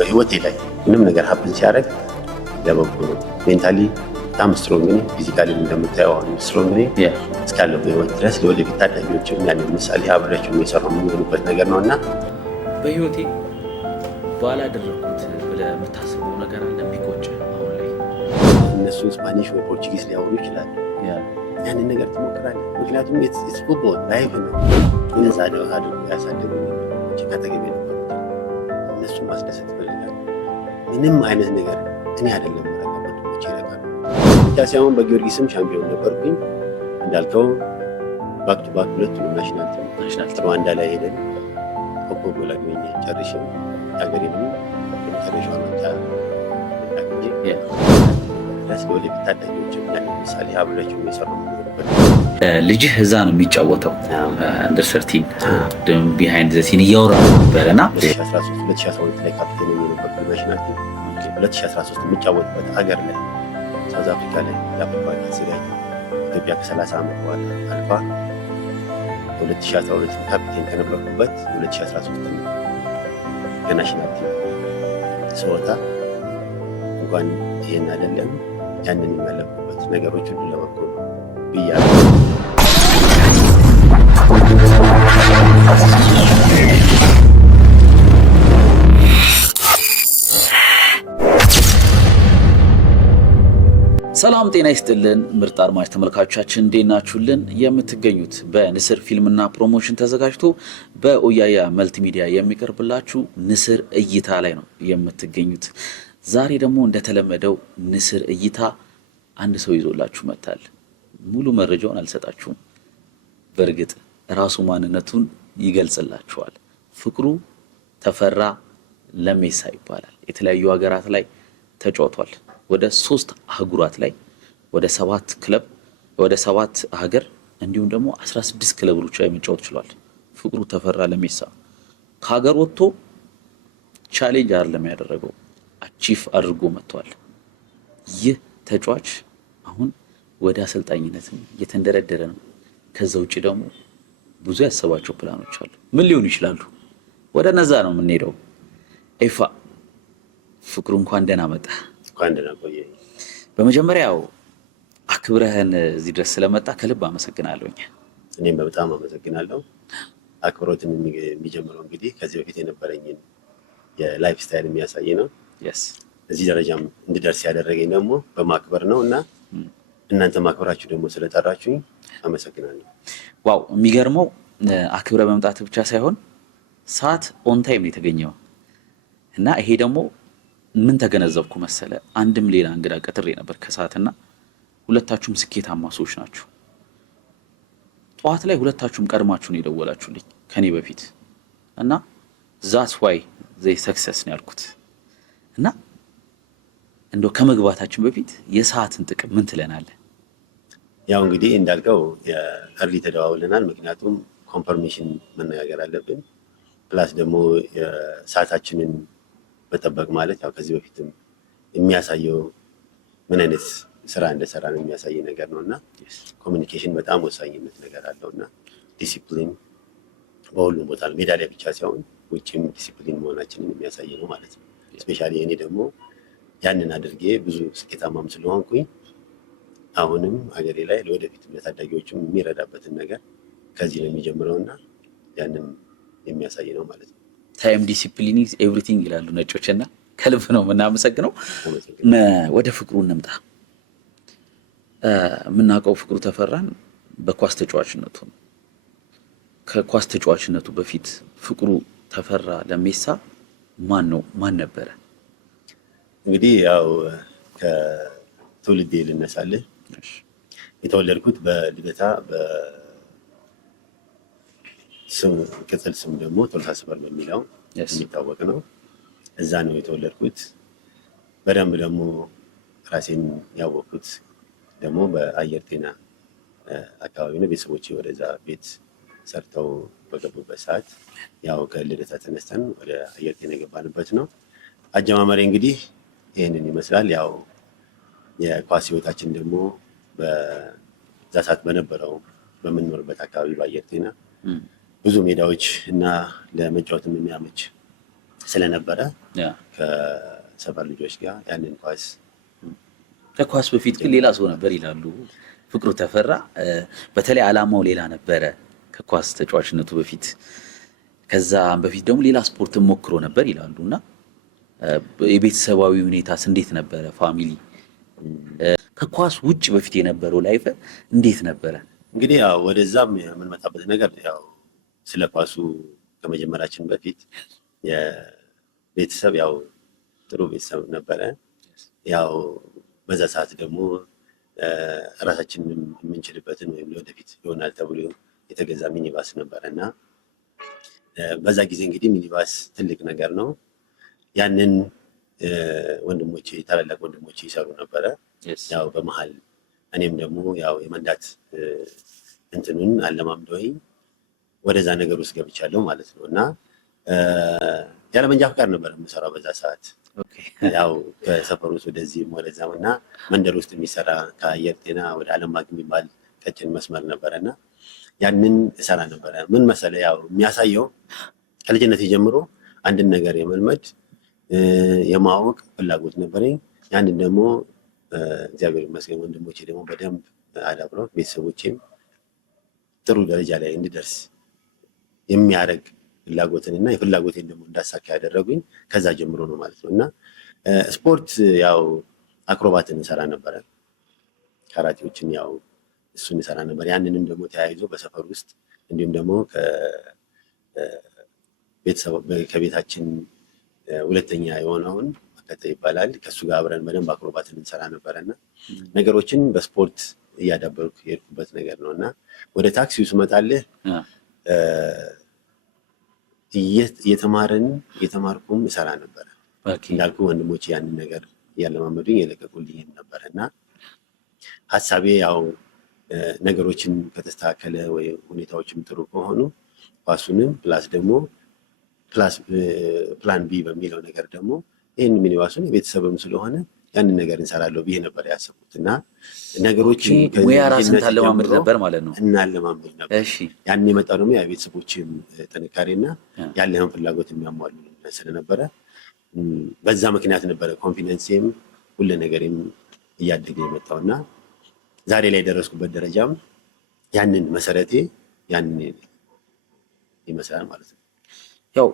በህይወቴ ላይ ምንም ነገር ሀብን ሲያደርግ ለበጎ ነው። ሜንታሊ በጣም ስትሮንግ ነኝ። ፊዚካሊ እንደምታየው አሁን ስትሮንግ ነኝ። እስካለሁ በህይወት ድረስ ለወደፊት ታዳጊዎችም ያን ምሳሌ አብሬያቸው የሚሰራው የሚሆኑበት ነገር ነው እና በህይወቴ ባላደረኩት ብለህ የምታስበው ነገር አለ የሚቆጭ? አሁን ላይ እነሱ ስፓኒሽ ወይ ፖርቹጊዝ ሊያወሩ ይችላሉ። ያንን ነገር ትሞክራለህ። ምክንያቱም ፉትቦል ላይፍ ነው። እነዛ ነው አድርጎ ያሳደጉ ከተገቢ ነበሩት እነሱ ማስደሰት ይፈልጋሉ። ምንም አይነት ነገር እኔ አይደለም ወንድሞቼ ይረካሉ። ብቻ ሳይሆን በጊዮርጊስም ሻምፒዮን ነበርኩኝ እንዳልከው ባክ ቱ ባክ ሁለቱም ናሽናል ሩዋንዳ ላይ ሄደን ኮኮ ጎል አግኘ ጨርሼ ሀገሬንም የመጨረሻው ዋንጫ አግኘ ራስ ለወደፊት ታዳጊዎችም ያን ምሳሌ አብሬያቸው የሚሰሩ ልጅህ እዛ ነው የሚጫወተው አንደር 13 ቢሃይንድ ዘ ሲን እያወራ ነበረና 2012 ላይ ካፕቴን የነበርኩት ናሽናል ቲም 2013 የሚጫወትበት ሀገር ላይ ሳውዝ አፍሪካ ላይ ለአፍሪካ ተዘጋጅ ኢትዮጵያ ከ30 ዓመት በኋላ አልፋ 2012 ካፕቴን ከነበርኩበት 2013 ከናሽናል ቲም ስወጣ እንኳን ይሄን አይደለም ያንን የሚያለፉበት ነገሮች ሁሉ ለበጎ ብያለሁ። ሰላም ጤና ይስጥልን ምርጥ አድማጭ ተመልካቾቻችን እንዴት ናችሁልን? የምትገኙት በንስር ፊልምና ፕሮሞሽን ተዘጋጅቶ በኦያያ መልቲሚዲያ የሚቀርብላችሁ ንስር እይታ ላይ ነው የምትገኙት። ዛሬ ደግሞ እንደተለመደው ንስር እይታ አንድ ሰው ይዞላችሁ መጥቷል። ሙሉ መረጃውን አልሰጣችሁም። በእርግጥ ራሱ ማንነቱን ይገልጽላችኋል። ፍቅሩ ተፈራ ለሜሳ ይባላል። የተለያዩ ሀገራት ላይ ተጫውቷል። ወደ 3 አህጉራት ላይ ወደ 7 ክለብ ወደ 7 ሀገር እንዲሁም ደግሞ 16 ክለቦች ላይ መጫወት ችሏል። ፍቅሩ ተፈራ ለሜሳ ከሀገር ወጥቶ ቻሌንጅ አይደለም ያደረገው አቺፍ አድርጎ መጥቷል። ይህ ተጫዋች አሁን ወደ አሰልጣኝነት እየተንደረደረ ነው። ከዛ ውጪ ደግሞ ብዙ ያሰባቸው ፕላኖች አሉ። ምን ሊሆኑ ይችላሉ? ወደ ነዛ ነው የምንሄደው። ኤፋ ፍቅሩ እንኳን ደህና መጣ። እንኳን ደህና ቆየህ። በመጀመሪያው አክብረህን እዚህ ድረስ ስለመጣ ከልብ አመሰግናለሁኝ። እኔም በጣም አመሰግናለሁ። አክብሮትን የሚጀምረው እንግዲህ ከዚህ በፊት የነበረኝን የላይፍ ስታይል የሚያሳይ ነው። እዚህ ደረጃም እንድደርስ ያደረገኝ ደግሞ በማክበር ነው እና እናንተ ማክበራችሁ ደግሞ ስለጠራችሁኝ አመሰግናለሁ። ዋው የሚገርመው አክብረ መምጣት ብቻ ሳይሆን ሰዓት ኦን ታይም ነው የተገኘው እና ይሄ ደግሞ ምን ተገነዘብኩ መሰለ፣ አንድም ሌላ እንግዳ ቀጥሬ ነበር ከሰዓትና ሁለታችሁም ስኬታማ ሰዎች ናችሁ። ጠዋት ላይ ሁለታችሁም ቀድማችሁ ነው የደወላችሁልኝ ከኔ በፊት እና that's why they success ነው ያልኩት። እና እንደው ከመግባታችን በፊት የሰዓትን ጥቅም ምን ትለናለህ? ያው እንግዲህ እንዳልከው የእርሊ ተደዋውለናል። ምክንያቱም ኮንፈርሜሽን መነጋገር አለብን። ፕላስ ደግሞ ሰዓታችንን መጠበቅ ማለት ያው ከዚህ በፊትም የሚያሳየው ምን አይነት ስራ እንደሰራ ነው የሚያሳይ ነገር ነው እና ኮሚኒኬሽን በጣም ወሳኝነት ነገር አለው እና ዲሲፕሊን በሁሉም ቦታ ሜዳ ላይ ብቻ ሳይሆን ውጭም ዲሲፕሊን መሆናችንን የሚያሳይ ነው ማለት ነው። ስፔሻሊ እኔ ደግሞ ያንን አድርጌ ብዙ ስኬታማም ስለሆንኩኝ አሁንም ሀገሬ ላይ ለወደፊት ለታዳጊዎችም የሚረዳበትን ነገር ከዚህ ነው የሚጀምረውና ያንን የሚያሳይ ነው ማለት ነው። ታይም ዲሲፕሊን ኢዝ ኤቭሪቲንግ ይላሉ ነጮችና ከልብ ነው የምናመሰግነው። ወደ ፍቅሩ እንምጣ። የምናውቀው ፍቅሩ ተፈራን በኳስ ተጫዋችነቱ ነው። ከኳስ ተጫዋችነቱ በፊት ፍቅሩ ተፈራ ለሜሳ ማን ነበረ? እንግዲህ ያው ከትውልዴ ልነሳልህ። የተወለድኩት በልደታ በስም ቅጽል ስም ደግሞ ቶሎሳ ስበር በሚለው የሚታወቅ ነው። እዛ ነው የተወለድኩት። በደንብ ደግሞ ራሴን ያወቅኩት ደግሞ በአየር ጤና አካባቢ ነው። ቤተሰቦቼ ወደዛ ቤት ሰርተው በገቡበት ሰዓት ያው ከልደታ ተነስተን ወደ አየር ጤና የገባንበት ነው። አጀማመሬ እንግዲህ ይህንን ይመስላል። ያው የኳስ ህይወታችን ደግሞ በዛ ሰዓት በነበረው በምንኖርበት አካባቢ በአየር ጤና ብዙ ሜዳዎች እና ለመጫወትም የሚያመች ስለነበረ ከሰፈር ልጆች ጋር ያንን ኳስ ከኳስ በፊት ግን ሌላ ሰው ነበር ይላሉ ፍቅሩ ተፈራ። በተለይ አላማው ሌላ ነበረ ከኳስ ተጫዋችነቱ በፊት። ከዛ በፊት ደግሞ ሌላ ስፖርትን ሞክሮ ነበር ይላሉ። እና የቤተሰባዊ ሁኔታስ እንዴት ነበረ? ፋሚሊ ከኳስ ውጭ በፊት የነበረው ላይፍ እንዴት ነበረ? እንግዲህ ያው ወደዛም የምንመጣበት ነገር ያው ስለ ኳሱ ከመጀመራችን በፊት የቤተሰብ ያው ጥሩ ቤተሰብ ነበረ። ያው በዛ ሰዓት ደግሞ ራሳችንን የምንችልበትን ወይም ለወደፊት ይሆናል ተብሎ የተገዛ ሚኒባስ ነበረ እና በዛ ጊዜ እንግዲህ ሚኒባስ ትልቅ ነገር ነው። ያንን ወንድሞቼ ታላላቅ ወንድሞቼ ይሰሩ ነበረ። ያው በመሀል እኔም ደግሞ ያው የመንዳት እንትኑን አለማምደውኝ ወደዛ ነገር ውስጥ ገብቻለሁ ማለት ነው እና ያለ መንጃ ፈቃድ ነበር የምሰራው በዛ ሰዓት። ያው ከሰፈር ውስጥ ወደዚህም ወደዛም እና መንደር ውስጥ የሚሰራ ከአየር ጤና ወደ አለም ባንክ የሚባል ቀጭን መስመር ነበረ እና ያንን እሰራ ነበረ። ምን መሰለ ያው የሚያሳየው ከልጅነት ጀምሮ አንድን ነገር የመልመድ የማወቅ ፍላጎት ነበረኝ። ያንን ደግሞ እግዚአብሔር ይመስገን ወንድሞቼ ደግሞ በደንብ አዳብረው ቤተሰቦቼም ጥሩ ደረጃ ላይ እንድደርስ የሚያደርግ ፍላጎትን እና የፍላጎቴን ደግሞ እንዳሳካ ያደረጉኝ ከዛ ጀምሮ ነው ማለት ነው እና ስፖርት ያው አክሮባትን እንሰራ ነበረ። ካራቴዎችን ያው እሱን እንሰራ ነበር። ያንንም ደግሞ ተያይዞ በሰፈር ውስጥ እንዲሁም ደግሞ ከቤታችን ሁለተኛ የሆነውን መከተ ይባላል ከሱ ጋር አብረን በደንብ አክሮባትን እንሰራ ነበረ እና ነገሮችን በስፖርት እያዳበርኩ የሄድኩበት ነገር ነው እና ወደ ታክሲው ስመጣልህ እየተማርኩም እሰራ ነበረ። እንዳልኩ ወንድሞች ያንን ነገር እያለማመዱኝ የለቀቁልኝ ነበረ እና ሀሳቤ ያው ነገሮችን ከተስተካከለ ወይ ሁኔታዎችም ጥሩ ከሆኑ ኳሱንም ፕላስ ደግሞ ፕላን ቢ በሚለው ነገር ደግሞ ይህን ሚኒባሱን የቤተሰብም ስለሆነ ያንን ነገር እንሰራለሁ ብዬ ነበር ያሰቡት እና ነገሮችን ሙያ ራስን ታለማመድ ነበር ማለት ነው። እናለማመድ ነበር። ያን የመጣው ደግሞ የቤተሰቦችም ጥንካሬና ያለህን ፍላጎት የሚያሟሉ ስለነበረ በዛ ምክንያት ነበረ ኮንፊደንስም ሁሉ ነገርም እያደገ የመጣው እና ዛሬ ላይ የደረስኩበት ደረጃም ያንን መሰረቴ ያንን ይመስላል ማለት ነው። ያው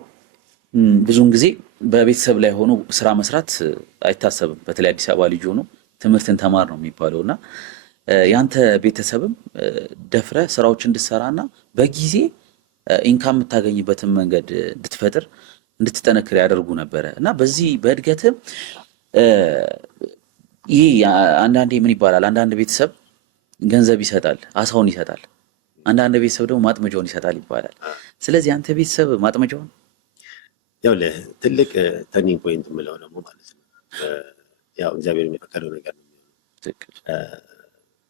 ብዙውን ጊዜ በቤተሰብ ላይ ሆኖ ስራ መስራት አይታሰብም። በተለይ አዲስ አበባ ልጅ ሆኖ ትምህርትን ተማር ነው የሚባለው እና ያንተ ቤተሰብም ደፍረ ስራዎች እንድትሰራና በጊዜ ኢንካም የምታገኝበትን መንገድ እንድትፈጥር እንድትጠነክር ያደርጉ ነበረ እና በዚህ በእድገት ይህ አንዳንዴ ምን ይባላል፣ አንዳንድ ቤተሰብ ገንዘብ ይሰጣል፣ አሳውን ይሰጣል፣ አንዳንድ ቤተሰብ ደግሞ ማጥመጃውን ይሰጣል ይባላል። ስለዚህ አንተ ቤተሰብ ማጥመጃውን ያው ትልቅ ተርኒንግ ፖይንት የምለው ደግሞ ማለት ነው ያው እግዚአብሔር የፈቀደው ነገር ነው።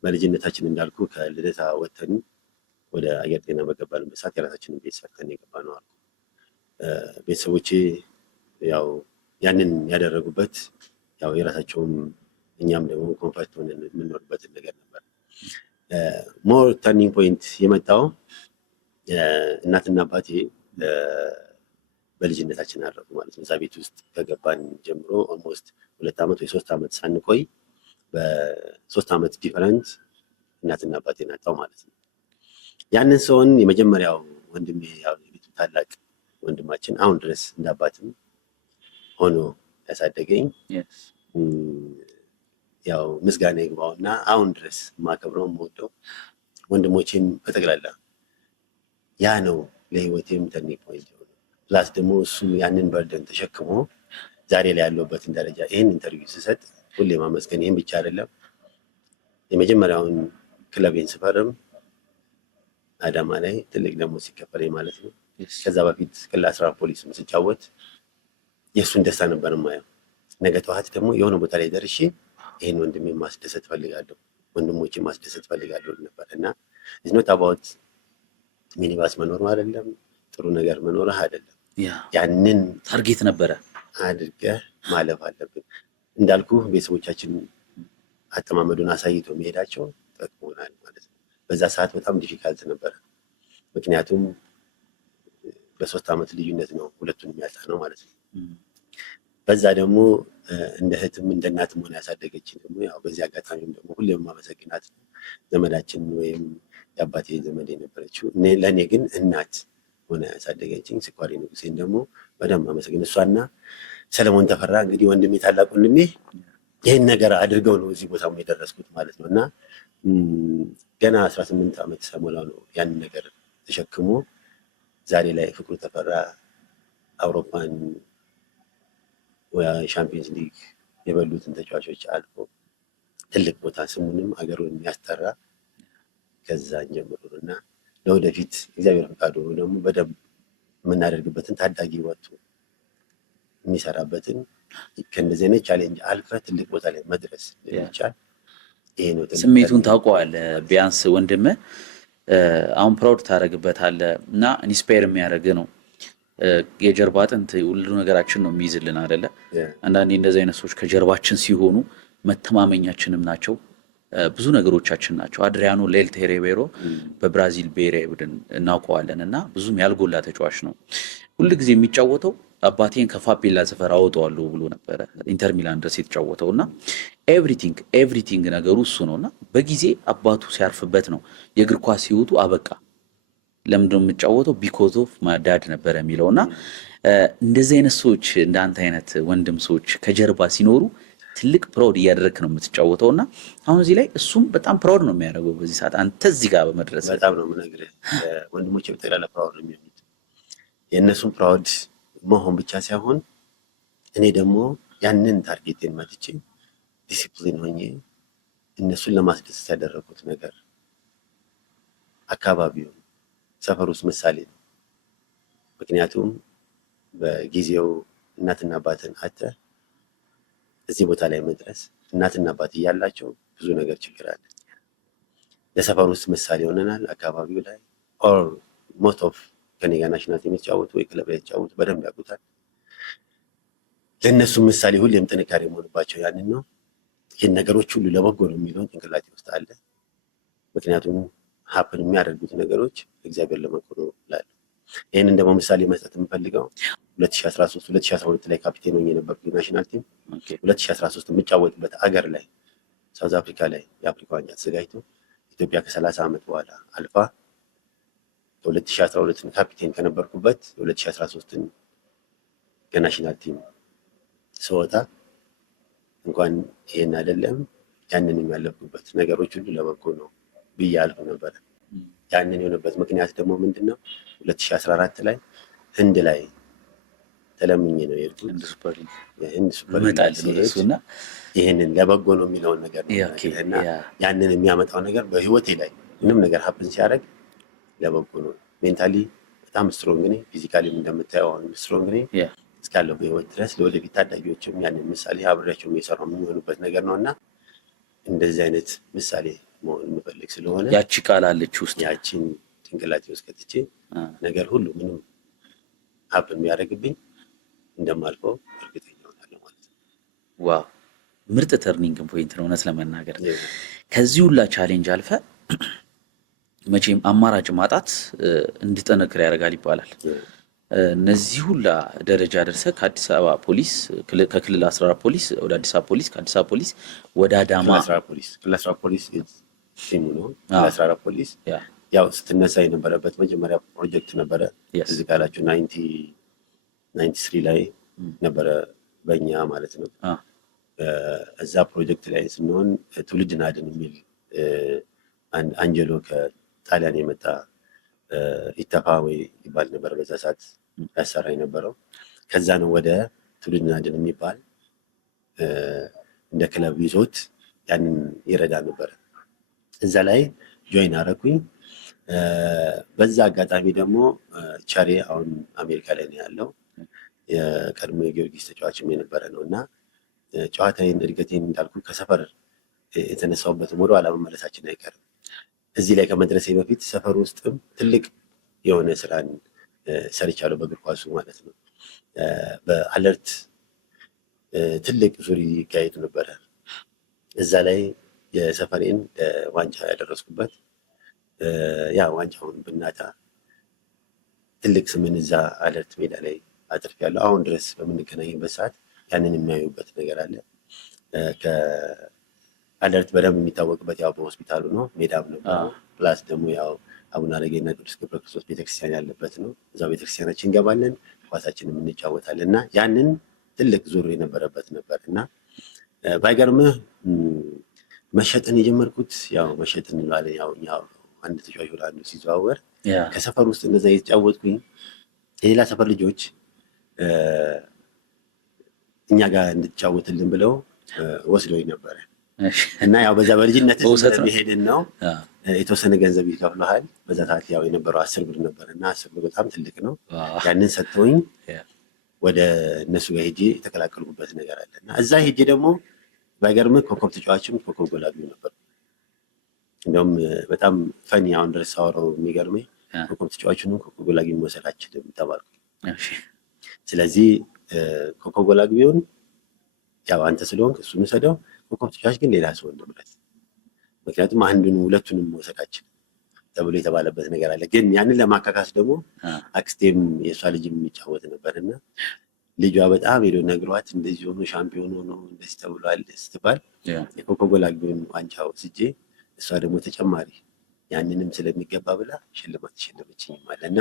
በልጅነታችን እንዳልኩ ከልደታ ወተን ወደ አየር ጤና በገባንበት ሰዓት የራሳችንን ቤት ሰርተን የገባ ነው አልኩ። ቤተሰቦቼ ያው ያንን ያደረጉበት ያው የራሳቸውም እኛም ደግሞ ኮንፈርት ሆነን የምንኖርበትን ነገር ነበር። ሞር ተርኒንግ ፖይንት የመጣው እናትና አባቴ በልጅነታችን አረፉ ማለት ነው። እዛ ቤት ውስጥ ከገባን ጀምሮ ኦልሞስት 2 ዓመት ወይ 3 ዓመት ሳንቆይ በ3 ዓመት ዲፈረንት እናትና አባቴን አጣው ማለት ነው። ያንን ሰውን የመጀመሪያው ወንድሜ ያው የቤቱ ታላቅ ወንድማችን አሁን ድረስ እንዳባትም ሆኖ ያሳደገኝ ያው ምስጋና ይግባውና አሁን ድረስ ማከብረው የምወደው ወንድሞቼም በጠቅላላ ያ ነው ለህይወቴም ተርኒንግ ፖይንት የሆነው። ፕላስ ደግሞ እሱ ያንን በርደን ተሸክሞ ዛሬ ላይ ያለውበትን ደረጃ ይህን ኢንተርቪው ስሰጥ ሁሌ ማመስገን ይህን ብቻ አይደለም። የመጀመሪያውን ክለቤን ስፈርም አዳማ ላይ ትልቅ ደግሞ ሲከፈለኝ ማለት ነው። ከዛ በፊት ክላስ 14 ፖሊስ ስጫወት የእሱን ደስታ ነበር የማየው። ነገ ጠዋት ደግሞ የሆነ ቦታ ላይ ደርሼ ይህን ወንድሜ ማስደሰት ፈልጋለሁ፣ ወንድሞቼ ማስደሰት ፈልጋለሁ ነበር እና ኢዝ ኖት አባውት ሚኒባስ መኖር አይደለም፣ ጥሩ ነገር መኖርህ አይደለም። ያንን ታርጌት ነበረ አድርገህ ማለፍ አለብን። እንዳልኩ ቤተሰቦቻችን አጠማመዱን አሳይቶ መሄዳቸው ጠቅሞናል ማለት ነው። በዛ ሰዓት በጣም ዲፊካልት ነበረ፣ ምክንያቱም በ3 ዓመት ልዩነት ነው ሁለቱን የሚያጣ ነው ማለት ነው። በዛ ደግሞ እንደ እህትም እንደ እናትም ሆነ ያሳደገችን ደግሞ ያው በዚህ አጋጣሚም ደግሞ ሁሌም ማመሰግናት ዘመዳችን ወይም የአባቴ ዘመድ የነበረችው ለእኔ ግን እናት ሆነ ያሳደገችኝ ስኳሬ ንጉሴን ደግሞ በደንብ ማመሰግን። እሷና ሰለሞን ተፈራ እንግዲህ ወንድሜ ታላቅ ወንድሜ ይህን ነገር አድርገው ነው እዚህ ቦታ የደረስኩት ማለት ነው። እና ገና 18 ዓመት ሰሞላው ነው ያንን ነገር ተሸክሞ ዛሬ ላይ ፍቅሩ ተፈራ አውሮፓን ሻምፒዮንስ ሊግ የበሉትን ተጫዋቾች አልፎ ትልቅ ቦታ ስሙንም አገሩን ያስጠራ ከዛን ጀምሮ እና ለወደፊት እግዚአብሔር ፈቃድ ሆኖ ደግሞ በደንብ የምናደርግበትን ታዳጊ ወጥቶ የሚሰራበትን ከእንደዚህ አይነት ቻሌንጅ አልፈ ትልቅ ቦታ ላይ መድረስ ይቻል። ይሄ ነው ስሜቱን ታውቀዋለህ። ቢያንስ ወንድምህ አሁን ፕራውድ ታደርግበታለህ እና ኢንስፓየር የሚያደርግ ነው። የጀርባ አጥንት ሁሉ ነገራችን ነው የሚይዝልን አይደለ? አንዳንዴ እንደዚህ አይነት ሰዎች ከጀርባችን ሲሆኑ መተማመኛችንም ናቸው፣ ብዙ ነገሮቻችን ናቸው። አድሪያኖ ሌልቴ ሪቤሮ በብራዚል ብሔራዊ ቡድን እናውቀዋለን እና ብዙም ያልጎላ ተጫዋች ነው። ሁል ጊዜ የሚጫወተው አባቴን ከፋቤላ ሰፈር አወጣዋለሁ ብሎ ነበረ ኢንተር ሚላን ድረስ የተጫወተው እና ኤቭሪቲንግ ነገሩ እሱ ነው እና በጊዜ አባቱ ሲያርፍበት ነው የእግር ኳስ ህይወቱ አበቃ። ለምንድነው የምጫወተው ቢኮዝ ኦፍ ማዳድ ነበረ የሚለው እና እንደዚህ አይነት ሰዎች እንዳንተ አይነት ወንድም ሰዎች ከጀርባ ሲኖሩ ትልቅ ፕራውድ እያደረግክ ነው የምትጫወተው እና አሁን እዚህ ላይ እሱም በጣም ፕራውድ ነው የሚያደርገው በዚህ ሰዓት አንተ እዚህ ጋር በመድረስ በጣም ነው የምነግርህ። ወንድሞቼ በጠቅላላ ፕራውድ ነው የሚሆኑት። የእነሱን ፕራውድ መሆን ብቻ ሳይሆን እኔ ደግሞ ያንን ታርጌቴን መትቼ ዲሲፕሊን ሆኜ እነሱን ለማስደሰት ያደረጉት ነገር አካባቢው ሰፈር ውስጥ ምሳሌ ነው። ምክንያቱም በጊዜው እናትና አባትን አጥተህ እዚህ ቦታ ላይ መድረስ እናትና አባት እያላቸው ብዙ ነገር ችግር አለ። ለሰፈር ውስጥ ምሳሌ ሆነናል። አካባቢው ላይ ኦር ሞስት ኦፍ ከኔ ጋር ናሽናል ቲም የተጫወቱ ወይ ክለብ ላይ የተጫወቱ በደንብ ያውቁታል። ለእነሱ ምሳሌ ሁሌም ጥንካሬ የሆንባቸው ያንን ነው። ይህን ነገሮች ሁሉ ለበጎ ነው የሚለውን ጭንቅላቴ ውስጥ አለ። ምክንያቱም ሀፕን የሚያደርጉት ነገሮች እግዚአብሔር ለበጎ ነው እላለሁ። ይህንን ደግሞ ምሳሌ መስጠት የምፈልገው 2013 2012 ላይ ካፒቴን ሆኜ የነበርኩት ናሽናል ቲም 2013 የምጫወትበት አገር ላይ ሳውዝ አፍሪካ ላይ የአፍሪካ ዋንጫ ተዘጋጅቶ ኢትዮጵያ ከ30 ዓመት በኋላ አልፋ 2012 ካፒቴን ከነበርኩበት 2013 ከናሽናል ቲም ስወጣ እንኳን ይሄን አይደለም ያንን የሚያለፍኩበት ነገሮች ሁሉ ለበጎ ነው ብዬ አልፎ ነበረ። ያንን የሆነበት ምክንያት ደግሞ ምንድነው? 2014 ላይ ህንድ ላይ ተለምኜ ነው የሄድኩት። ህንድ ሱፐር ሊግ ይህንን ለበጎ ነው የሚለውን ነገር እና ያንን የሚያመጣው ነገር በህይወቴ ላይ ምንም ነገር ሀፕን ሲያደርግ ለበጎ ነው። ሜንታሊ በጣም ስትሮንግ ነኝ፣ ፊዚካሊ እንደምታየው ስትሮንግ ነኝ እስካለው በህይወት ድረስ ለወደፊት ታዳጊዎችም ያንን ምሳሌ አብሬያቸው የሚሰራው የሚሆኑበት ነገር ነው እና እንደዚህ አይነት ምሳሌ መሆን የምፈልግ ስለሆነ ያቺ ቃል አለች ውስጥ ያቺን ጭንቅላቴ ውስጥ ከትቼ ነገር ሁሉ ምንም ሀፕን የሚያደርግብኝ እንደማልፈው እርግጠኛ ሆናለሁ ማለት ነው። ዋው ምርጥ ተርኒንግ ፖይንት ነው እውነት ለመናገር። ከዚህ ሁላ ቻሌንጅ አልፈ መቼም አማራጭ ማጣት እንድጠነክር ያደርጋል ይባላል። እነዚህ ሁላ ደረጃ ደርሰ ከአዲስ አበባ ፖሊስ ከክልል 14 ፖሊስ ወደ አዲስ አበባ ፖሊስ ከአዲስ አበባ ፖሊስ ወደ አዳማ ክልል 14 ፖሊስ ቲሙ ነው። ክልል 14 ፖሊስ ያው ስትነሳ የነበረበት መጀመሪያ ፕሮጀክት ነበረ። እዚህ ካላችሁ 93 ላይ ነበረ በእኛ ማለት ነው። እዛ ፕሮጀክት ላይ ስንሆን ትውልድን አድን የሚል አንጀሎ ከጣሊያን የመጣ ኢተፋ ወይ ይባል ነበር በዛ ሰዓት ያሰራ የነበረው። ከዛ ነው ወደ ትውልድን አድን የሚባል እንደ ክለብ ይዞት ያንን ይረዳ ነበረ። እዛ ላይ ጆይን አረኩኝ። በዛ አጋጣሚ ደግሞ ቻሬ አሁን አሜሪካ ላይ ነው ያለው። የቀድሞ የጊዮርጊስ ተጫዋችም የነበረ ነው እና ጨዋታዬን እድገቴን እንዳልኩ ከሰፈር የተነሳሁበትም ወደ ኋላ መመለሳችን አይቀርም። እዚህ ላይ ከመድረሴ በፊት ሰፈር ውስጥም ትልቅ የሆነ ስራን ሰርቻለሁ በእግር ኳሱ ማለት ነው። በአለርት ትልቅ ዙሪ ይካሄድ ነበረ። እዛ ላይ የሰፈሬን ዋንጫ ያደረስኩበት ያ ዋንጫውን ብናታ ትልቅ ስምን እዛ አለርት ሜዳ ላይ አትርፌያለሁ። አሁን ድረስ በምንገናኝበት ሰዓት ያንን የሚያዩበት ነገር አለ። ከአለርት በደንብ የሚታወቅበት ያው በሆስፒታሉ ነው፣ ሜዳም ነበር። ፕላስ ደግሞ ያው አቡነ አረጋዊና ቅዱስ ገብረ ክርስቶስ ቤተክርስቲያን ያለበት ነው። እዛው ቤተክርስቲያናችን እንገባለን፣ ኳሳችንም እንጫወታለን እና ያንን ትልቅ ዙር የነበረበት ነበር እና ባይገርምህ መሸጥን የጀመርኩት ያው መሸጥን እንላለን ያው አንድ ተጫዋች ወደ አንዱ ሲዘዋወር ከሰፈር ውስጥ እንደዛ የተጫወትኩኝ የሌላ ሰፈር ልጆች እኛ ጋር እንድትጫወትልን ብለው ወስደውኝ ነበረ እና ያው በዛ በልጅነት ሄድን ነው የተወሰነ ገንዘብ ይከፍሉሃል። በዛ ሰዓት ያው የነበረው 10 ብር ነበር እና 10 ብር በጣም ትልቅ ነው። ያንን ሰጥተውኝ ወደ እነሱ ጋር ሄጄ የተቀላቀልኩበት ነገር አለ እና እዛ ሄጄ ደግሞ ባይገርምህ ኮከብ ተጫዋችም ኮከብ ጎል አግቢ ነበር። እንደውም በጣም ፈኒ አሁን ድረስ ሳወራው የሚገርመኝ ኮከብ ተጫዋቹንም ኮከብ ጎል አግቢ መውሰድ አልችልም ተባልኩ። ስለዚህ ኮከብ ጎል አግቢውን ያው አንተ ስለሆንክ እሱን ውሰደው፣ ኮከብ ተጫዋች ግን ሌላ ሰው እንደምረት፣ ምክንያቱም አንዱን ሁለቱንም መውሰድ አልችልም ተብሎ የተባለበት ነገር አለ። ግን ያንን ለማካካስ ደግሞ አክስቴም የእሷ ልጅ የሚጫወት ነበርና ልጇ በጣም ሄዶ ነግሯት እንደዚህ ሆኖ ሻምፒዮን ሆኖ እንደዚህ ተብሏል ስትባል የኮከብ ጎል አግቢውን ዋንጫ ወስጄ እሷ ደግሞ ተጨማሪ ያንንም ስለሚገባ ብላ ሽልማት ተሸለመችኝ ማለት እና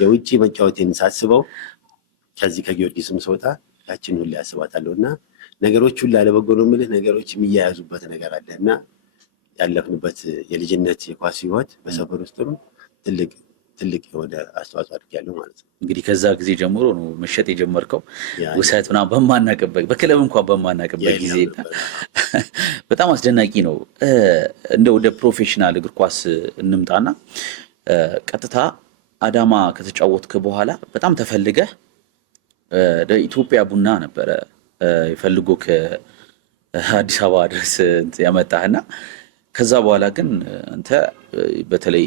የውጭ መጫወቴን ሳስበው ከዚህ ከጊዮርጊስም ስወጣ ያችን ሁሌ ያስባታለሁ እና ነገሮች ሁሉ አለበጎ ነው የምልህ ነገሮች የሚያያዙበት ነገር አለ እና ያለፍንበት የልጅነት የኳስ ህይወት በሰፈር ውስጥም ትልቅ የሆነ አስተዋጽኦ አድርጊያለሁ ማለት ነው። እንግዲህ ከዛ ጊዜ ጀምሮ ነው መሸጥ የጀመርከው ውሰት ምናምን በማናቅበት በክለብ እንኳን በማናቅበት ጊዜ በጣም አስደናቂ ነው። እንደ ወደ ፕሮፌሽናል እግር ኳስ እንምጣና ቀጥታ አዳማ ከተጫወትክ በኋላ በጣም ተፈልገህ ኢትዮጵያ ቡና ነበረ ይፈልጎ ከአዲስ አበባ ድረስ ያመጣህና ከዛ በኋላ ግን አንተ በተለይ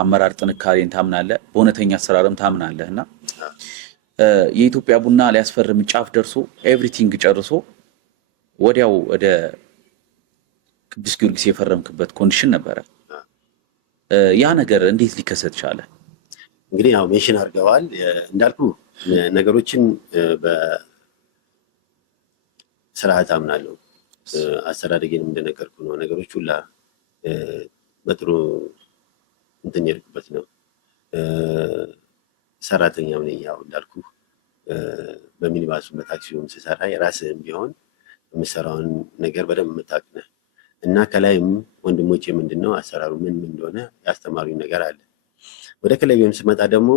አመራር ጥንካሬን ታምናለህ፣ በእውነተኛ አሰራርም ታምናለህ እና የኢትዮጵያ ቡና ሊያስፈርም ጫፍ ደርሶ ኤቭሪቲንግ ጨርሶ ወዲያው ወደ ቅዱስ ጊዮርጊስ የፈረምክበት ኮንዲሽን ነበረ። ያ ነገር እንዴት ሊከሰት ቻለ? እንግዲህ ያው ሜንሽን አድርገዋል እንዳልኩ ነገሮችን በስርዓት አምናለሁ። አስተዳደጌንም እንደነገርኩ ነው። ነገሮች ሁላ በጥሩ እንትን የሄድኩበት ነው። ሰራተኛም ነኝ ያው እንዳልኩ በሚኒባሱም በታክሲውም ስሰራ የራስህም ቢሆን የምሰራውን ነገር በደንብ የምታውቅ ነህ እና ከላይም ወንድሞቼ ምንድነው አሰራሩ ምን እንደሆነ ያስተማሩኝ ነገር አለ። ወደ ክለቤም ስመጣ ደግሞ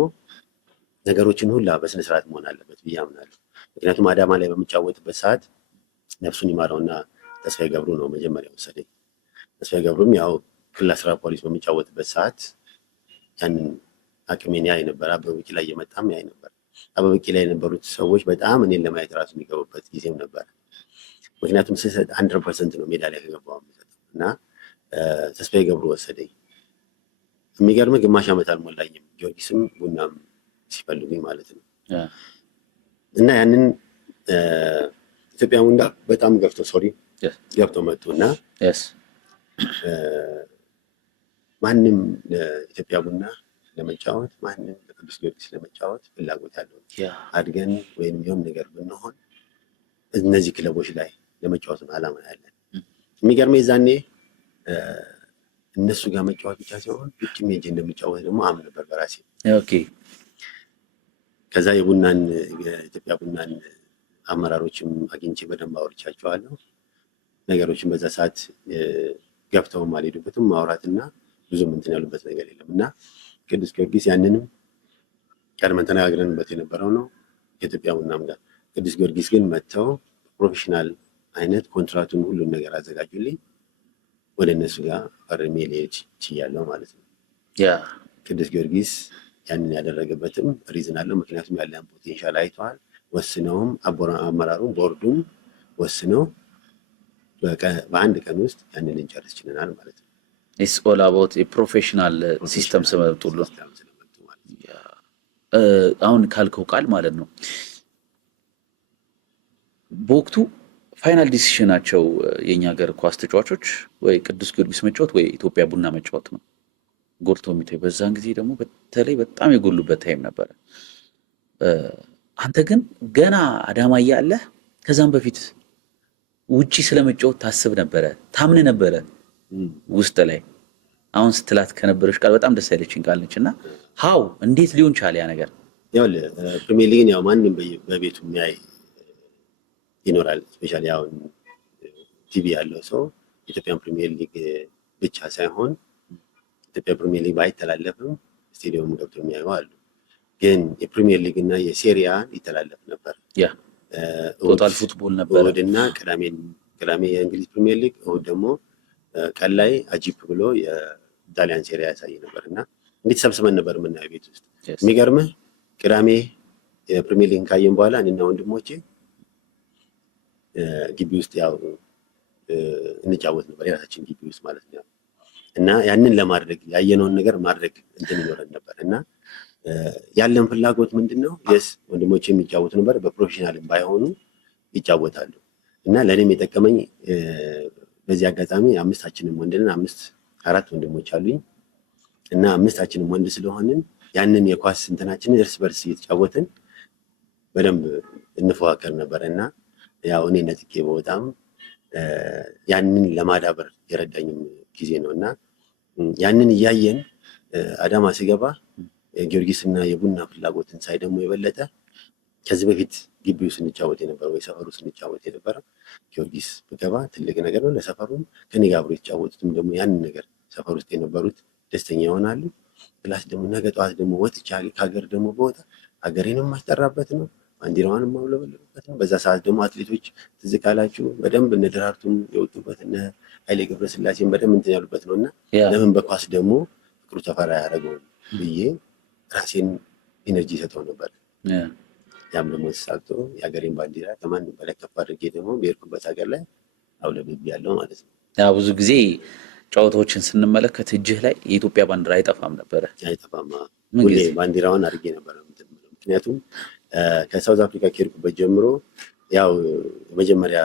ነገሮችን ሁላ በስነ ስርዓት መሆን አለበት ብዬ አምናለሁ። ምክንያቱም አዳማ ላይ በምጫወትበት ሰዓት ነፍሱን ይማረውና ተስፋዬ ገብሩ ነው መጀመሪያ ወሰደኝ። ተስፋዬ ገብሩም ያው ክልል 10 ፖሊስ በሚጫወትበት ሰዓት ያንን አቅሜን ያይ ነበር። አበበ ቢቂላ ላይ እየመጣም ያይ ነበር። አበበ ቢቂላ ላይ የነበሩት ሰዎች በጣም እኔን ለማየት ራሱ የሚገቡበት ጊዜም ነበር። ምክንያቱም ስሰጥ 100% ነው ሜዳ ላይ ከገባው እና ተስፋዬ ገብሩ ወሰደኝ። የሚገርም ግማሽ ዓመት አልሞላኝም ጊዮርጊስም ቡናም ሲፈልጉኝ ማለት ነው እና ያንን ኢትዮጵያ ቡና በጣም ገብቶ መጡና ማንም ለኢትዮጵያ ቡና ለመጫወት ማንም ለቅዱስ ጊዮርጊስ ለመጫወት ፍላጎት ያለው አድገን ወይም የሆነ ነገር ብንሆን እነዚህ ክለቦች ላይ ለመጫወት ነው ዓላማ ያለን። የሚገርመኝ ዛኔ እነሱ ጋር መጫወት ብቻ ሲሆን ውጭ ሜጅ እንደምጫወት ደግሞ አምን ነበር በራሴ። ኦኬ ከዛ የኢትዮጵያ ቡናን አመራሮችም አግኝቼ በደንብ አውርቻቸዋለሁ። ነገሮችን በዛ ሰዓት ገብተውም አልሄዱበትም ማውራትና ብዙም እንትን ያሉበት ነገር የለም እና ቅዱስ ጊዮርጊስ ያንንም ቀድመን ተነጋግረንበት የነበረው ነው የኢትዮጵያ ቡናም ጋር። ቅዱስ ጊዮርጊስ ግን መጥተው ፕሮፌሽናል አይነት ኮንትራቱን ሁሉን ነገር አዘጋጁልኝ። ወደ እነሱ ጋር ፈርሜ ልሄድ ችያለሁ ማለት ነው። ቅዱስ ጊዮርጊስ ያንን ያደረገበትም ሪዝን አለው። ምክንያቱም ያለን ፖቴንሻል አይተዋል። ወስነውም አመራሩም ቦርዱም ወስነው በአንድ ቀን ውስጥ ያንን እንጨርስ ችለናል ማለት ነው። ኢትስ ኦል አባውት የፕሮፌሽናል ሲስተም ስለመጡ አሁን ካልከው ቃል ማለት ነው በወቅቱ ፋይናል ዲሲሽናቸው የኛ ሀገር ኳስ ተጫዋቾች ወይ ቅዱስ ጊዮርጊስ መጫወት ወይ ኢትዮጵያ ቡና መጫወት ነው ጎልቶ የሚታይ። በዛን ጊዜ ደግሞ በተለይ በጣም የጎሉበት ታይም ነበረ። አንተ ግን ገና አዳማ እያለህ ከዛም በፊት ውጪ ስለመጫወት ታስብ ነበረ፣ ታምን ነበረ ውስጥ ላይ። አሁን ስትላት ከነበረች ቃል በጣም ደስ ያለችኝ ቃል ነች እና ሀው እንዴት ሊሆን ቻለ ያ ነገር? ያው ፕሪሚየር ሊግን ያው ማንም በቤቱ የሚያይ ይኖራል። ስፔሻሊ አሁን ቲቪ ያለው ሰው ኢትዮጵያን ፕሪሚየር ሊግ ብቻ ሳይሆን ኢትዮጵያ ፕሪሚየር ሊግ ባይተላለፍም ስቴዲየም ገብቶ የሚያዩ አሉ። ግን የፕሪሚየር ሊግ እና የሴሪያ ይተላለፍ ነበር። ቶታል ፉትቦል ነበር። እሑድና ቅዳሜ የእንግሊዝ ፕሪሚየር ሊግ፣ እሑድ ደግሞ ቀን ላይ አጂፕ ብሎ የጣሊያን ሴሪያ ያሳይ ነበር እና እንዴት ሰብስበን ነበር የምናየው ቤት ውስጥ። የሚገርምህ ቅዳሜ የፕሪሚየር ሊግን ካየን በኋላ እኔና ወንድሞቼ ግቢ ውስጥ ያው እንጫወት ነበር፣ የራሳችን ግቢ ውስጥ ማለት ነው። እና ያንን ለማድረግ ያየነውን ነገር ማድረግ እንትን ይኖረን ነበር እና ያለን ፍላጎት ምንድነው? የስ ወንድሞቼ የሚጫወቱ ነበር፣ በፕሮፌሽናልም ባይሆኑ ይጫወታሉ። እና ለእኔም የጠቀመኝ በዚህ አጋጣሚ አምስታችንም ወንድ ነን፣ አራት ወንድሞች አሉኝ እና አምስታችንም ወንድ ስለሆንን ያንን የኳስ እንትናችንን እርስ በርስ እየተጫወትን በደንብ እንፎካከር ነበር እና ያው እኔ ነጥቄ በጣም ያንን ለማዳበር የረዳኝም ጊዜ ነው እና ያንን እያየን አዳማ ሲገባ ጊዮርጊስ እና የቡና ፍላጎትን ሳይ ደግሞ የበለጠ ከዚህ በፊት ግቢው ስንጫወት የነበረው ወይ ሰፈሩ ስንጫወት የነበረው ጊዮርጊስ ብገባ ትልቅ ነገር ነው ለሰፈሩም፣ ከኔ ጋር አብሮ የተጫወቱትም ደግሞ ያንን ነገር ሰፈር ውስጥ የነበሩት ደስተኛ ይሆናሉ። ፕላስ ደግሞ ነገ ጠዋት ደግሞ ወጥቼ ከሀገር ደግሞ በወጣ ሀገሬንም ማስጠራበት ነው፣ ባንዲራዋንም ማውለበለብበት ነው። በዛ ሰዓት ደግሞ አትሌቶች ትዝ ካላችሁ በደንብ እነ ደራርቱም የወጡበት እነ ኃይሌ ገብረስላሴን በደንብ እንትን ያሉበት ነው እና ለምን በኳስ ደግሞ ፍቅሩ ተፈራ ያደረገውን ብዬ ራሴን ኢነርጂ ሰጠው ነበር። ያም ደግሞ ተሳክቶ የሀገሬን ባንዲራ ከማንም በላይ ከፍ አድርጌ ደግሞ በሄድኩበት ሀገር ላይ አውለብብ ያለው ማለት ነው። ያው ብዙ ጊዜ ጨዋታዎችን ስንመለከት እጅህ ላይ የኢትዮጵያ ባንዲራ አይጠፋም ነበረ። አይጠፋም፣ ሁሌ ባንዲራውን አድርጌ ነበረ። ምክንያቱም ከሳውዝ አፍሪካ ከሄድኩበት ጀምሮ ያው የመጀመሪያ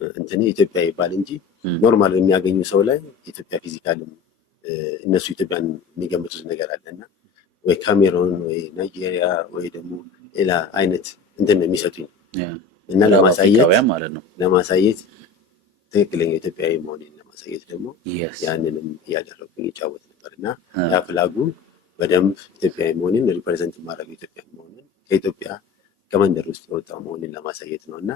እንትን ኢትዮጵያ ይባል እንጂ ኖርማል የሚያገኙ ሰው ላይ ኢትዮጵያ ፊዚካልም እነሱ ኢትዮጵያን የሚገምቱት ነገር አለና ወይ ካሜሮን ወይ ናይጄሪያ ወይ ደግሞ ሌላ አይነት እንትን ነው የሚሰጡኝ እና ለማሳየት ትክክለኛ ኢትዮጵያዊ መሆኔን ለማሳየት ደግሞ ያንንም እያደረጉኝ ይጫወት ነበር እና ያ ፍላጉ በደንብ ኢትዮጵያዊ መሆኔን ሪፕሬዘንት ማድረግ ኢትዮጵያ መሆኔን ከኢትዮጵያ ከመንደር ውስጥ የወጣው መሆኔን ለማሳየት ነው እና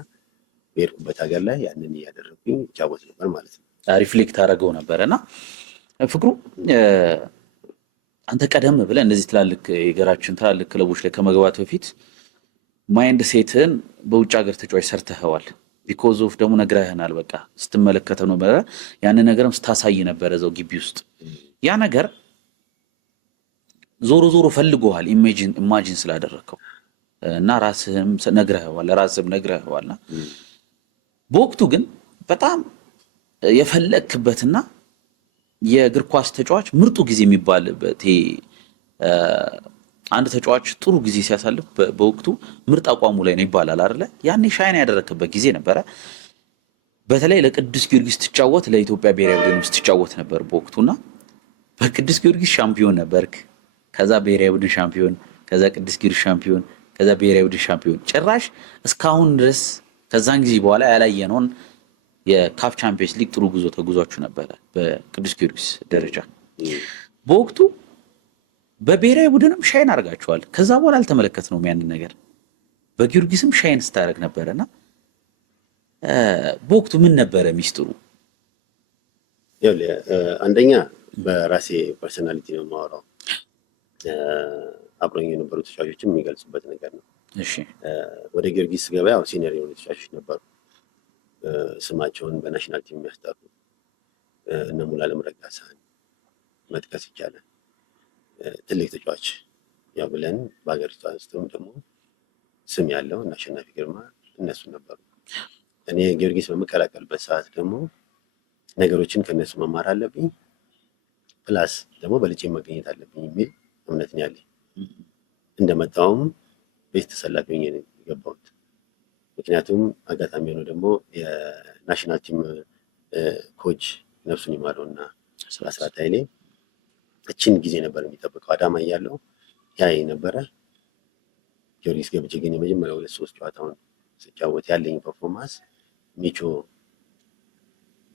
በሄድኩበት ሀገር ላይ ያንን እያደረጉኝ ይጫወት ነበር ማለት ነው። ሪፍሌክት አደረገው ነበር እና ፍቅሩ አንተ ቀደም ብለህ እንደዚህ ትላልቅ የሀገራችን ትላልቅ ክለቦች ላይ ከመግባት በፊት ማይንድ ሴትን በውጭ ሀገር ተጫዋች ሰርተኸዋል። ቢኮዝ ኦፍ ደግሞ ነግረህናል። በቃ ስትመለከተው ነው ያንን ነገርም ስታሳይ ነበረ እዛው ግቢ ውስጥ ያ ነገር ዞሮ ዞሮ ፈልጎሃል ኢማጂን ስላደረግከው እና ራስህም ነግረኸዋልና በወቅቱ ግን በጣም የፈለግክበትና የእግር ኳስ ተጫዋች ምርጡ ጊዜ የሚባልበት አንድ ተጫዋች ጥሩ ጊዜ ሲያሳልፍ በወቅቱ ምርጥ አቋሙ ላይ ነው ይባላል አይደለ? ያኔ ሻይን ያደረክበት ጊዜ ነበረ። በተለይ ለቅዱስ ጊዮርጊስ ስትጫወት፣ ለኢትዮጵያ ብሔራዊ ቡድን ስትጫወት ነበር በወቅቱና በቅዱስ ጊዮርጊስ ሻምፒዮን ነበርክ። ከዛ ብሔራዊ ቡድን ሻምፒዮን፣ ከዛ ቅዱስ ጊዮርጊስ ሻምፒዮን፣ ከዛ ብሔራዊ ቡድን ሻምፒዮን። ጭራሽ እስካሁን ድረስ ከዛን ጊዜ በኋላ ያላየነውን የካፍ ቻምፒየንስ ሊግ ጥሩ ጉዞ ተጉዟችሁ ነበረ በቅዱስ ጊዮርጊስ ደረጃ። በወቅቱ በብሔራዊ ቡድንም ሻይን አድርጋችኋል። ከዛ በኋላ አልተመለከትነውም ያንን ነገር። በጊዮርጊስም ሻይን ስታደርግ ነበረና በወቅቱ ምን ነበረ ሚስጥሩ? አንደኛ በራሴ ፐርሶናሊቲ ነው የማወራው። አብሮኝ የነበሩ ተጫዋቾችም የሚገልጹበት ነገር ነው። ወደ ጊዮርጊስ ገበያ ሲኒየር የሆኑ ተጫዋቾች ነበሩ፣ ስማቸውን በናሽናል ቲም የሚያስጠሩ እነ ሙሉዓለም ረጋሳን መጥቀስ ይቻላል። ትልቅ ተጫዋች ያው ብለን በሀገሪቷ ውስጥም ደግሞ ስም ያለው እና አሸናፊ ግርማ እነሱ ነበሩ። እኔ ጊዮርጊስ በመቀላቀልበት ሰዓት ደግሞ ነገሮችን ከነሱ መማር አለብኝ፣ ፕላስ ደግሞ በልጬ መገኘት አለብኝ የሚል እምነት ነው ያለኝ። እንደመጣውም ቤት ተሰላፊ ሆኜ ነው የገባሁት። ምክንያቱም አጋጣሚ ሆኖ ደግሞ የናሽናል ቲም ኮች ነፍሱን ይማረውና አስራት ኃይሌ እችን ጊዜ ነበር የሚጠብቀው። አዳማ እያለው ያ ነበረ ጊዮርጊስ ገብቼ ግን የመጀመሪያ 2-3 ጨዋታውን ስጫወት ያለኝ ፐርፎርማንስ ሚቾ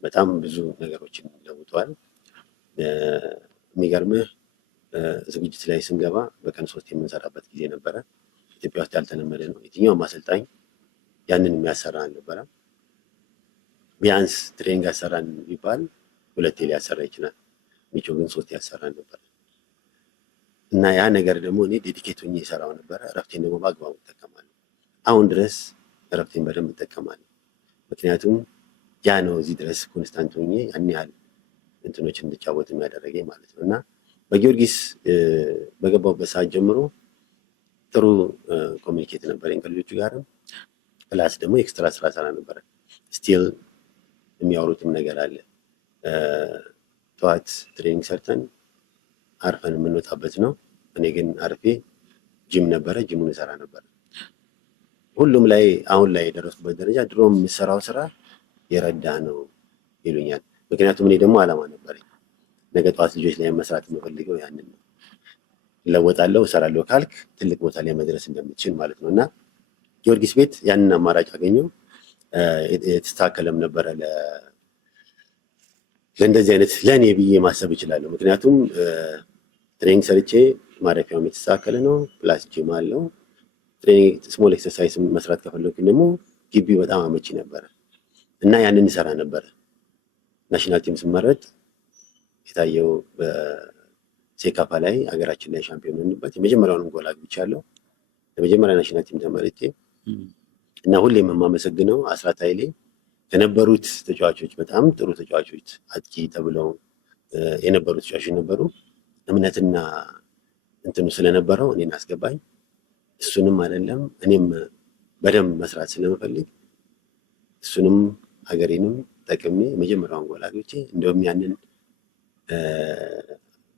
በጣም ብዙ ነገሮችን ለውጧል። የሚገርምህ ዝግጅት ላይ ስንገባ በቀን 3 የምንሰራበት ጊዜ ነበረ። ኢትዮጵያ ውስጥ ያልተለመደ ነው። የትኛውም አሰልጣኝ ያንን የሚያሰራ አልነበረም። ቢያንስ ትሬኒንግ ያሰራን ቢባል 2 ሊያሰራ ይችላል። ሚቾ ግን 3 ያሰራን ነበር እና ያ ነገር ደግሞ እኔ ዴዲኬት ሆኜ የሰራው ነበረ። እረፍቴን ደግሞ በአግባቡ እጠቀማለሁ። አሁን ድረስ እረፍቴን በደንብ እጠቀማለሁ። ምክንያቱም ያ ነው እዚህ ድረስ ኮንስታንት ሆኜ ያን ያህል እንትኖችን እንድጫወት የሚያደረገኝ ማለት ነው። እና በጊዮርጊስ በገባሁበት ሰዓት ጀምሮ ጥሩ ኮሚኒኬት ነበረኝ ከልጆቹ ጋርም። ፕላስ ደግሞ ኤክስትራ ስራ ሰራ ነበረ። ስቲል የሚያወሩትም ነገር አለ። ጠዋት ትሬኒንግ ሰርተን አርፈን የምንወጣበት ነው። እኔ ግን አርፌ ጂም ነበረ፣ ጂሙን እሰራ ነበረ። ሁሉም ላይ አሁን ላይ የደረስኩበት ደረጃ ድሮም የምሰራው ስራ የረዳ ነው ይሉኛል። ምክንያቱም እኔ ደግሞ አላማ ነበረኝ። ነገ ጠዋት ልጆች ላይ መስራት የምፈልገው ያንን ነው። እለወጣለሁ፣ እሰራለሁ ካልክ ትልቅ ቦታ ላይ መድረስ እንደምትችል ማለት ነው። እና ጊዮርጊስ ቤት ያንን አማራጭ አገኘው። የተስተካከለም ነበረ ለእንደዚህ አይነት ለእኔ ብዬ ማሰብ እችላለሁ። ምክንያቱም ትሬኒንግ ሰርቼ ማረፊያውም የተስተካከለ ነው፣ ፕላስ ጂም አለው። ትሬኒንግ ስሞል ኤክሰርሳይዝ መስራት ከፈለኩኝ ደግሞ ግቢው በጣም አመቺ ነበረ እና ያንን ይሰራ ነበረ። ናሽናል ቲም ስመረጥ የታየው በሴካፋ ላይ ሀገራችን ላይ ሻምፒዮን ሆንበት የመጀመሪያውን ጎል አግብቻለሁ። ለመጀመሪያ ናሽናል ቲም ተመርጬ እና ሁሌም የማመሰግነው አስራት ኃይሌ ከነበሩት ተጫዋቾች በጣም ጥሩ ተጫዋቾች አጥቂ ተብለው የነበሩ ተጫዋቾች ነበሩ። እምነትና እንትኑ ስለነበረው እኔን አስገባኝ። እሱንም አይደለም እኔም በደንብ መስራት ስለምፈልግ እሱንም ሀገሬንም ጠቅሜ የመጀመሪያውን ጎል አግብቼ እንደውም ያንን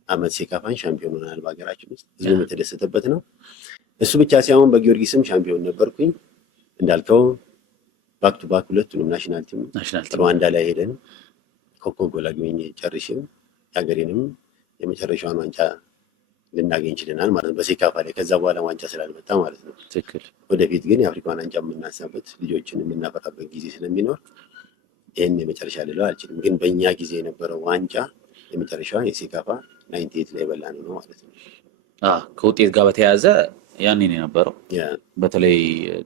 አመት ሴካፋን ሻምፒዮን ሆናል በሀገራችን ውስጥ ህዝቡም የተደሰተበት ነው። እሱ ብቻ ሳይሆን በጊዮርጊስም ሻምፒዮን ነበርኩኝ። እንዳልከው ባክ ቱ ባክ ሁለቱንም ናሽናል ቲም ሩዋንዳ ላይ ሄደን ኮከብ ጎል አግኝቼ ጨርሼም የሀገሬንም የመጨረሻውን ዋንጫ ልናገኝ ችለናል ማለት ነው በሴካፋ ላይ። ከዛ በኋላ ዋንጫ ስላልመጣ ማለት ነው። ትክክል። ወደፊት ግን የአፍሪካን ዋንጫ የምናሳበት ልጆችን የምናፈራበት ጊዜ ስለሚኖር ይህን የመጨረሻ ልለው አልችልም። ግን በእኛ ጊዜ የነበረው ዋንጫ የመጨረሻ የሴካፋ 98 ላይ በላ ነው ማለት ነው። ከውጤት ጋር በተያያዘ ያንን የነበረው በተለይ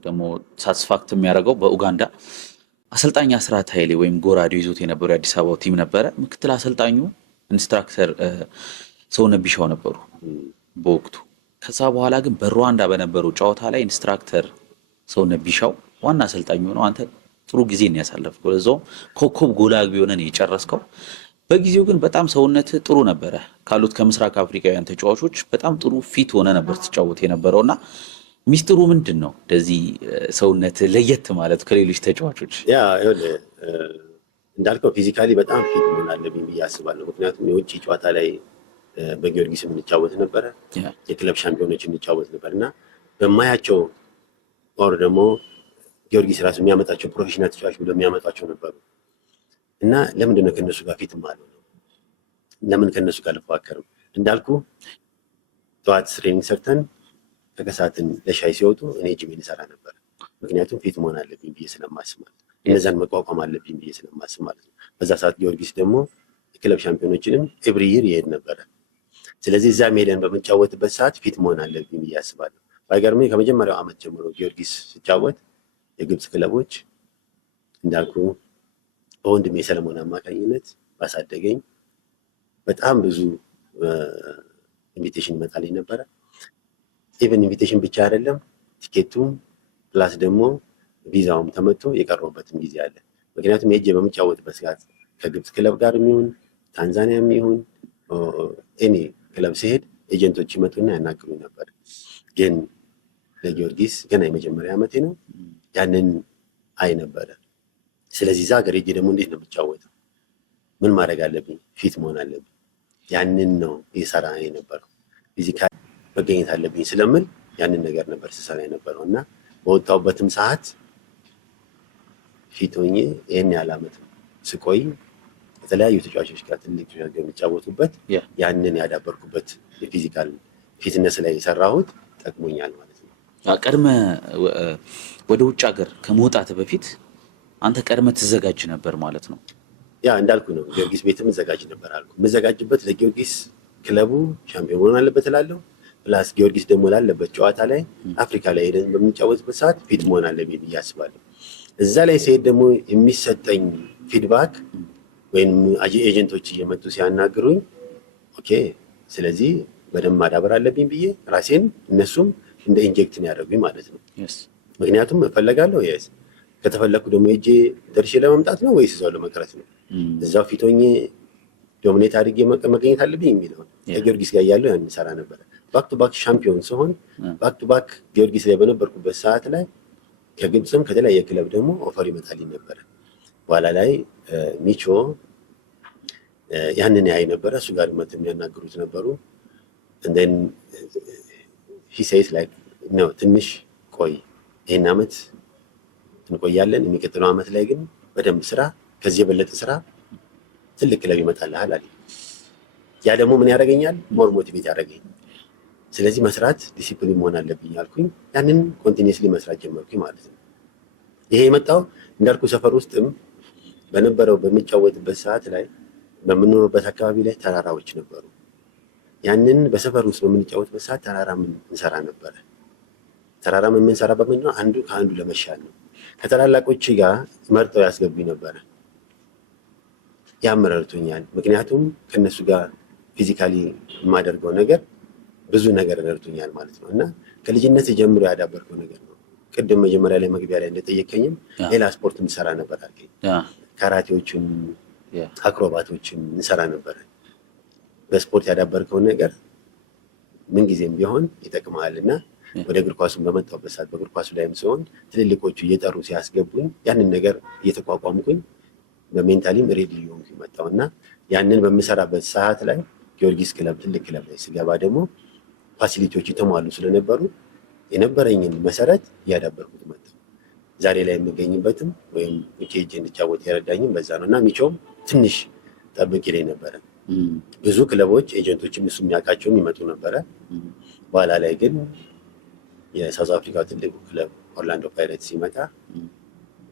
ደግሞ ሳትስፋክት የሚያደርገው በኡጋንዳ አሰልጣኝ አስራት ኃይሌ ወይም ጎራዴው ይዞት የነበረው የአዲስ አበባው ቲም ነበረ። ምክትል አሰልጣኙ ኢንስትራክተር ሰውነት ቢሻው ነበሩ በወቅቱ። ከዛ በኋላ ግን በሩዋንዳ በነበረው ጨዋታ ላይ ኢንስትራክተር ሰውነት ቢሻው ዋና አሰልጣኙ ነው። አንተ ጥሩ ጊዜ ነው ያሳለፍከው፣ ለዛውም ኮከብ ጎል አግቢ ሆነህ የጨረስከው። በጊዜው ግን በጣም ሰውነት ጥሩ ነበረ። ካሉት ከምስራቅ አፍሪካውያን ተጫዋቾች በጣም ጥሩ ፊት ሆነ ነበር ተጫወት የነበረውና ሚስጥሩ ምንድን ነው እንደዚህ ሰውነት ለየት ማለት ከሌሎች ተጫዋቾች? ያ እንዳልከው ፊዚካሊ በጣም ፊት መሆን አለብኝ ብዬ አስባለሁ። ምክንያቱም የውጭ ጨዋታ ላይ በጊዮርጊስ የምንጫወት ነበረ፣ የክለብ ሻምፒዮኖች እንጫወት ነበር እና በማያቸው ኦር ደግሞ ጊዮርጊስ ራሱ የሚያመጣቸው ፕሮፌሽናል ተጫዋች ብሎ የሚያመጣቸው ነበሩ እና ለምንድን ነው ከነሱ ጋር ፊት ማለት ነው? ለምን ከነሱ ጋር ልፎካከርም? እንዳልኩ ጠዋት ትሬኒንግ ሰርተን ከከሳትን ለሻይ ሲወጡ እኔ ጂሜን እሰራ ነበር። ምክንያቱም ፊት መሆን አለብኝ ብዬ ስለማስብ ማለት ነው። እነዛን መቋቋም አለብኝ ብዬ ስለማስብ ማለት ነው። በዛ ሰዓት ጊዮርጊስ ደግሞ የክለብ ሻምፒዮኖችንም ኤቭሪ ይር ይሄድ ነበረ። ስለዚህ እዛ ሜዳን በምንጫወትበት ሰዓት ፊት መሆን አለብኝ ብዬ አስባለሁ። ባይገርምህ ከመጀመሪያው ዓመት ጀምሮ ጊዮርጊስ ሲጫወት የግብፅ ክለቦች እንዳልኩ በወንድሜ ሰለሞን አማካኝነት ባሳደገኝ በጣም ብዙ ኢንቪቴሽን ይመጣልኝ ነበረ። ኢቨን ኢንቪቴሽን ብቻ አይደለም ቲኬቱም ፕላስ ደግሞ ቪዛውም ተመቶ የቀረበትም ጊዜ አለ። ምክንያቱም ሄጄ በምጫወትበት ሰዓት ከግብፅ ክለብ ጋር የሚሆን ታንዛኒያ የሚሆን እኔ ክለብ ሲሄድ ኤጀንቶች ይመጡና ያናግሩኝ ነበር። ግን ለጊዮርጊስ ገና የመጀመሪያ ዓመቴ ነው፣ ያንን አይ ነበረ። ስለዚህ እዛ ሀገር ሄጄ ደግሞ እንዴት ነው የምጫወተው? ምን ማድረግ አለብኝ? ፊት መሆን አለብኝ። ያንን ነው የሰራ የነበረው። ፊዚካል መገኘት አለብኝ ስለምል ያንን ነገር ነበር ስሰራ የነበረው እና በወጣሁበትም ሰዓት ፊት ሆኜ ይህን ያህል ዓመት ስቆይ የተለያዩ ተጫዋቾች ጋር ትልቅ ተጫዋቾች የሚጫወቱበት ያንን ያዳበርኩበት የፊዚካል ፊትነስ ላይ የሰራሁት ጠቅሞኛል ማለት ነው። ቀድመ ወደ ውጭ ሀገር ከመውጣት በፊት አንተ ቀድመ ትዘጋጅ ነበር ማለት ነው? ያ እንዳልኩ ነው። ጊዮርጊስ ቤትም እዘጋጅ ነበር አልኩ። የምዘጋጅበት ለጊዮርጊስ ክለቡ ሻምፒዮን መሆን አለበት እላለሁ። ፕላስ ጊዮርጊስ ደግሞ ላለበት ጨዋታ ላይ አፍሪካ ላይ ሄደን በምንጫወትበት ሰዓት ፊት መሆን አለብኝ ብዬ አስባለሁ። እዛ ላይ ሲሄድ ደግሞ የሚሰጠኝ ፊድባክ ወይም ኤጀንቶች እየመጡ ሲያናግሩኝ ኦኬ ስለዚህ በደንብ ማዳበር አለብኝ ብዬ ራሴን እነሱም እንደ ኢንጀክትን ያደረጉኝ ማለት ነው። ምክንያቱም እፈለጋለሁ የስ ከተፈለኩ ደግሞ ሄጄ ደርሼ ለመምጣት ነው ወይስ እዛው ለመቅረት ነው? እዛው ፊት ሆኜ ዶሚኔት አድርጌ መገኘት አለብኝ የሚለውን ከጊዮርጊስ ጋር እያለሁ ያን ሰራ ነበረ። ባክ ቱ ባክ ሻምፒዮን ሲሆን ባክ ቱ ባክ ጊዮርጊስ ላይ በነበርኩበት ሰዓት ላይ ከግብፅም ከተለያየ ክለብ ደግሞ ኦፈር ይመጣልኝ ነበረ። በኋላ ላይ ሚቾ ያንን ያይ ነበረ። እሱ ጋር መጥተው የሚያናግሩት ነበሩ። እንደን he says like no ትንሽ ቆይ ይሄን አመት እንቆያለን፣ የሚቀጥለው አመት ላይ ግን በደንብ ስራ፣ ከዚህ የበለጠ ስራ፣ ትልቅ ክለብ ይመጣልሃል አለ። ያ ደግሞ ምን ያደርገኛል? ሞር ሞቲቬት ያደርገኝ። ስለዚህ መስራት ዲሲፕሊን መሆን አለብኝ አልኩኝ። ያንን ኮንቲኒየስሊ መስራት ጀመርኩኝ ማለት ነው። ይሄ የመጣው እንዳልኩ ሰፈር ውስጥም በነበረው በሚጫወትበት ሰዓት ላይ በምንኖርበት አካባቢ ላይ ተራራዎች ነበሩ። ያንን በሰፈር ውስጥ በምንጫወትበት ሰዓት ተራራ እንሰራ ነበረ። ተራራ የምንሰራበት ምንድን ነው? አንዱ ከአንዱ ለመሻል ነው። ከታላላቆች ጋር መርጠው ያስገቡኝ ነበረ። ያም ረድቶኛል። ምክንያቱም ከነሱ ጋር ፊዚካሊ የማደርገው ነገር ብዙ ነገር ረድቶኛል ማለት ነው። እና ከልጅነት ጀምሮ ያዳበርከው ነገር ነው። ቅድም መጀመሪያ ላይ መግቢያ ላይ እንደጠየቀኝም ሌላ ስፖርት እንሰራ ነበር አልከኝ። ካራቴዎችን፣ አክሮባቶችን እንሰራ ነበር። በስፖርት ያዳበርከው ነገር ምንጊዜም ቢሆን ይጠቅማል። እና ወደ እግር ኳሱን በመጣሁበት ሰዓት በእግር ኳሱ ላይም ሲሆን ትልልቆቹ እየጠሩ ሲያስገቡኝ ያንን ነገር እየተቋቋምኩኝ በሜንታሊም ሬዲ ሊሆንኩኝ መጣሁ። እና ያንን በምሰራበት ሰዓት ላይ ጊዮርጊስ ክለብ ትልቅ ክለብ ላይ ስገባ ደግሞ ፋሲሊቲዎች የተሟሉ ስለነበሩ የነበረኝን መሰረት እያዳበርኩት መጣሁ። ዛሬ ላይ የሚገኝበትም ወይም ኬጅ እንድጫወት የረዳኝም በዛ ነው። እና ሚቾም ትንሽ ጠብቅ ይለኝ ነበረ። ብዙ ክለቦች ኤጀንቶችም እሱ የሚያውቃቸውም ይመጡ ነበረ። በኋላ ላይ ግን የሳውዝ አፍሪካ ትልቁ ክለብ ኦርላንዶ ፓይሬትስ ሲመጣ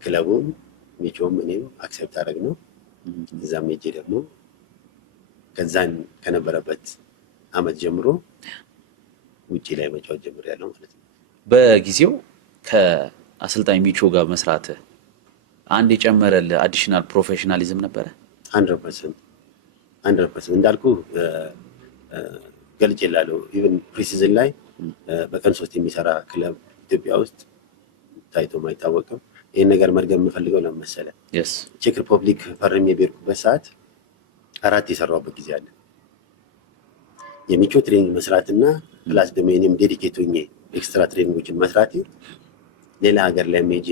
ክለቡም ሚቾም እኔም አክሴፕት አደረግ ነው። እዛም ሄጄ ደግሞ ከዛን ከነበረበት አመት ጀምሮ ውጪ ላይ መጫወት ጀምሬያለሁ ማለት ነው። በጊዜው ከአሰልጣኝ ሚቾ ጋር መስራት አንድ የጨመረልህ አዲሽናል ፕሮፌሽናሊዝም ነበረ? 100% እንዳልኩ ገልጬላለሁ። ኢቭን ፕሪሲዝን ላይ በቀን 3 የሚሰራ ክለብ ኢትዮጵያ ውስጥ ታይቶም አይታወቅም። ይህን ነገር መድገም የምፈልገው ለምን መሰለህ? ቼክ ሪፐብሊክ ፈርሜ የሄድኩበት ሰዓት 4 የሰራሁበት ጊዜ አለ። የሚቾ ትሬኒንግ መስራትና ፕላስ ደግሞ እኔም ዴዲኬት ሆኜ ኤክስትራ ትሬኒንጎችን መስራቴ ሌላ ሀገር ላይ ሜጄ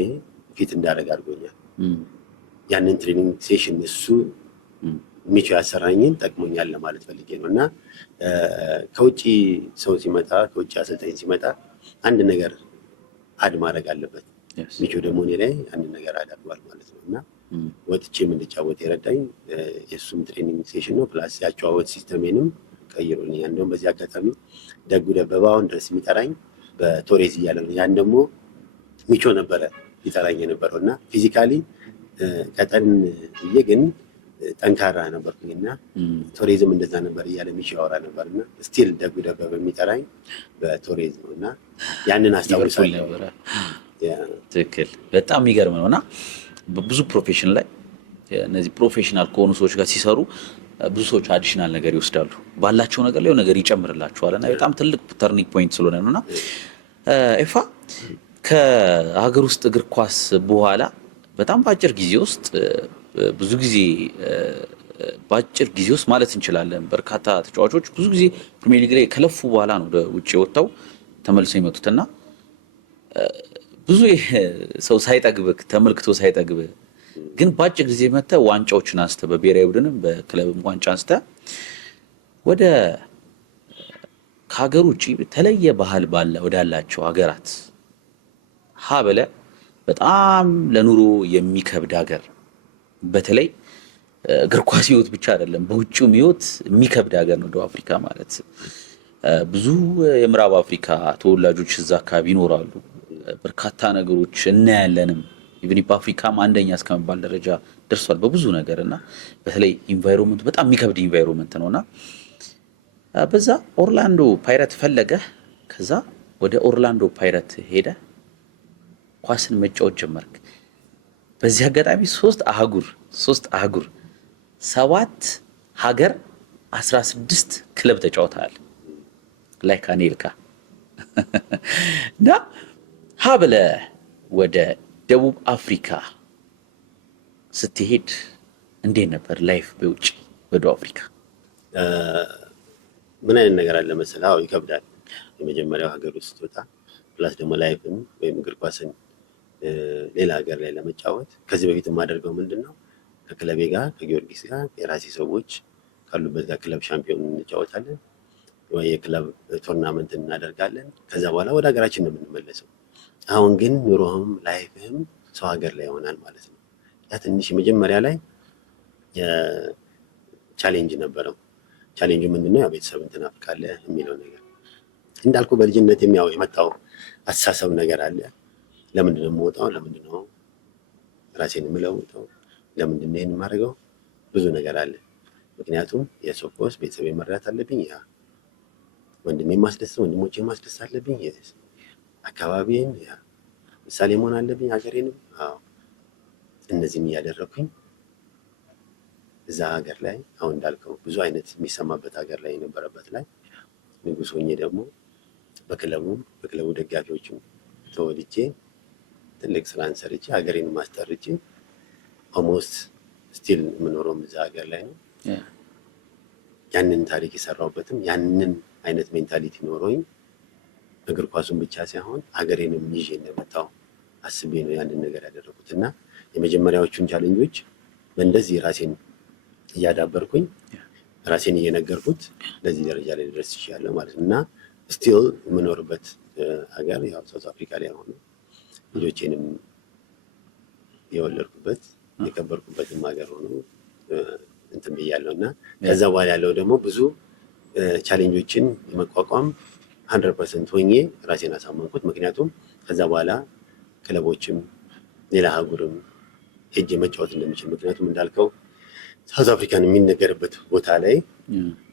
ፊት እንዳደረግ አድርጎኛል። ያንን ትሬኒንግ ሴሽን እሱ ሚቾ ያሰራኝን ጠቅሞኛል ለማለት ፈልጌ ነው። እና ከውጭ ሰው ሲመጣ ከውጭ አሰልጣኝ ሲመጣ አንድ ነገር አድ ማድረግ አለበት። ሚቾ ደግሞ እኔ ላይ አንድ ነገር አዳርጓል ማለት ነው። እና ወጥቼም እንድጫወት የረዳኝ የእሱም ትሬኒንግ ሴሽን ነው። ፕላስ ያጨዋወት ሲስተሜንም ቀይሮልኛል። እንደውም በዚህ አጋጣሚ ደጉ ደበባ አሁን ድረስ የሚጠራኝ በቶሬዝ እያለ ነው። ያን ደግሞ ሚቾ ነበረ ይጠራኝ የነበረው። እና ፊዚካሊ ቀጠን ብዬ ግን ጠንካራ ነበርኩኝ። እና ቶሬዝም እንደዛ ነበር እያለ ሚቾ ያወራ ነበር። እና ስቲል ደጉ ደበባ የሚጠራኝ በቶሬዝ ነው። እና ያንን አስታውሳለሁ። ትክክል። በጣም የሚገርም ነው። እና ብዙ ፕሮፌሽን ላይ እነዚህ ፕሮፌሽናል ከሆኑ ሰዎች ጋር ሲሰሩ ብዙ ሰዎች አዲሽናል ነገር ይወስዳሉ። ባላቸው ነገር ላይ ነገር ይጨምርላቸዋል። እና በጣም ትልቅ ተርኒንግ ፖይንት ስለሆነ ነው። እና ኤፋ ከሀገር ውስጥ እግር ኳስ በኋላ በጣም በአጭር ጊዜ ውስጥ ብዙ ጊዜ በአጭር ጊዜ ውስጥ ማለት እንችላለን በርካታ ተጫዋቾች ብዙ ጊዜ ፕሪሚየር ሊግ ላይ ከለፉ በኋላ ነው ወደ ውጭ ወጥተው ተመልሰው የመጡትና ብዙ ሰው ሳይጠግብህ ተመልክቶ ሳይጠግብህ ግን በአጭር ጊዜ መጥተህ ዋንጫዎችን አንስተህ በብሔራዊ ቡድንም በክለብም ዋንጫ አንስተህ ወደ ከሀገር ውጭ የተለየ ባህል ወዳላቸው ሀገራት ሀበለ በጣም ለኑሮ የሚከብድ ሀገር በተለይ እግር ኳስ ህይወት ብቻ አይደለም በውጭውም ህይወት የሚከብድ ሀገር ነው ደቡብ አፍሪካ ማለት። ብዙ የምዕራብ አፍሪካ ተወላጆች እዛ አካባቢ ይኖራሉ። በርካታ ነገሮች እናያለንም። ኢቭን በአፍሪካም አንደኛ እስከመባል ደረጃ ደርሷል በብዙ ነገር እና በተለይ ኢንቫይሮንመንቱ በጣም የሚከብድ ኢንቫይሮንመንት ነውና በዛ ኦርላንዶ ፓይረት ፈለገ። ከዛ ወደ ኦርላንዶ ፓይረት ሄደ፣ ኳስን መጫወት ጀመርክ። በዚህ አጋጣሚ ሶስት አህጉር 7 ሀገር 16 ክለብ ተጫውተሃል። ላይክ አኔልካ እና ሀብለ ወደ ደቡብ አፍሪካ ስትሄድ እንዴት ነበር ላይፍ በውጭ በደቡብ አፍሪካ? ምን አይነት ነገር አለ መሰለህ? አዎ ይከብዳል። የመጀመሪያው ሀገር ውስጥ ወጣ ፕላስ ደግሞ ላይፍን ወይም እግር ኳስን ሌላ ሀገር ላይ ለመጫወት ከዚህ በፊት የማደርገው ምንድነው ከክለቤ ጋር ከጊዮርጊስ ጋር የራሴ ሰዎች ካሉበት ጋር ክለብ ሻምፒዮን እንጫወታለን ወይ የክለብ ቶርናመንት እናደርጋለን። ከዛ በኋላ ወደ ሀገራችን ነው የምንመለሰው። አሁን ግን ኑሮህም ላይፍህም ሰው ሀገር ላይ ይሆናል ማለት ነው። ያ ትንሽ መጀመሪያ ላይ ቻሌንጅ ነበረው። ቻሌንጁ ምንድነው? ያው ቤተሰብን ትናፍቃለህ የሚለው ነገር እንዳልኩ በልጅነት የሚያው የመጣው አስተሳሰብ ነገር አለ። ለምንድን ነው የምወጣው? ለምንድን ነው ራሴን የምለውጠው? ለምንድን ነው ይሄን የማደርገው? ብዙ ነገር አለ። ምክንያቱም የሶኮስ ቤተሰብ መርዳት አለብኝ፣ ያ ወንድሜ ማስደሰት ወንድሞቼ ማስደሰት አለብኝ፣ አካባቢዬን ያ ምሳሌ መሆን አለብኝ፣ ሀገሬንም። አዎ እነዚህም እያደረኩኝ እዛ ሀገር ላይ አሁን እንዳልከው ብዙ አይነት የሚሰማበት ሀገር ላይ የነበረበት ላይ ንጉስ ሆኜ ደግሞ በክለቡ ደጋፊዎችም ተወልጄ ትልቅ ስራን ሰርቼ ሀገሬን ማስጠርቼ ኦልሞስት ስቲል የምኖረውም እዛ ሀገር ላይ ነው። ያንን ታሪክ የሰራሁበትም ያንን አይነት ሜንታሊቲ ኖሮኝ እግር ኳሱን ብቻ ሳይሆን ሀገሬንም ይዤ እንደመጣሁ አስቤ ነው ያንን ነገር ያደረኩት እና የመጀመሪያዎቹን ቻሌንጆች በእንደዚህ ራሴን እያዳበርኩኝ ራሴን እየነገርኩት ለዚህ ደረጃ ላይ ድረስ ይችላል ማለት ነው እና ስቲል የምኖርበት ሀገር ያው ሳውዝ አፍሪካ ላይ ሆኖ ልጆቼንም የወለድኩበት የከበርኩበትም ሀገር ሆኖ እንትን ብያለሁ እና ከዛ በኋላ ያለው ደግሞ ብዙ ቻሌንጆችን የመቋቋም 100% ሆኜ ራሴን አሳመንኩት። ምክንያቱም ከዛ በኋላ ክለቦችም ሌላ አህጉርም ሄጄ መጫወት እንደምችል ምክንያቱም እንዳልከው ሳውዝ አፍሪካን የሚነገርበት ቦታ ላይ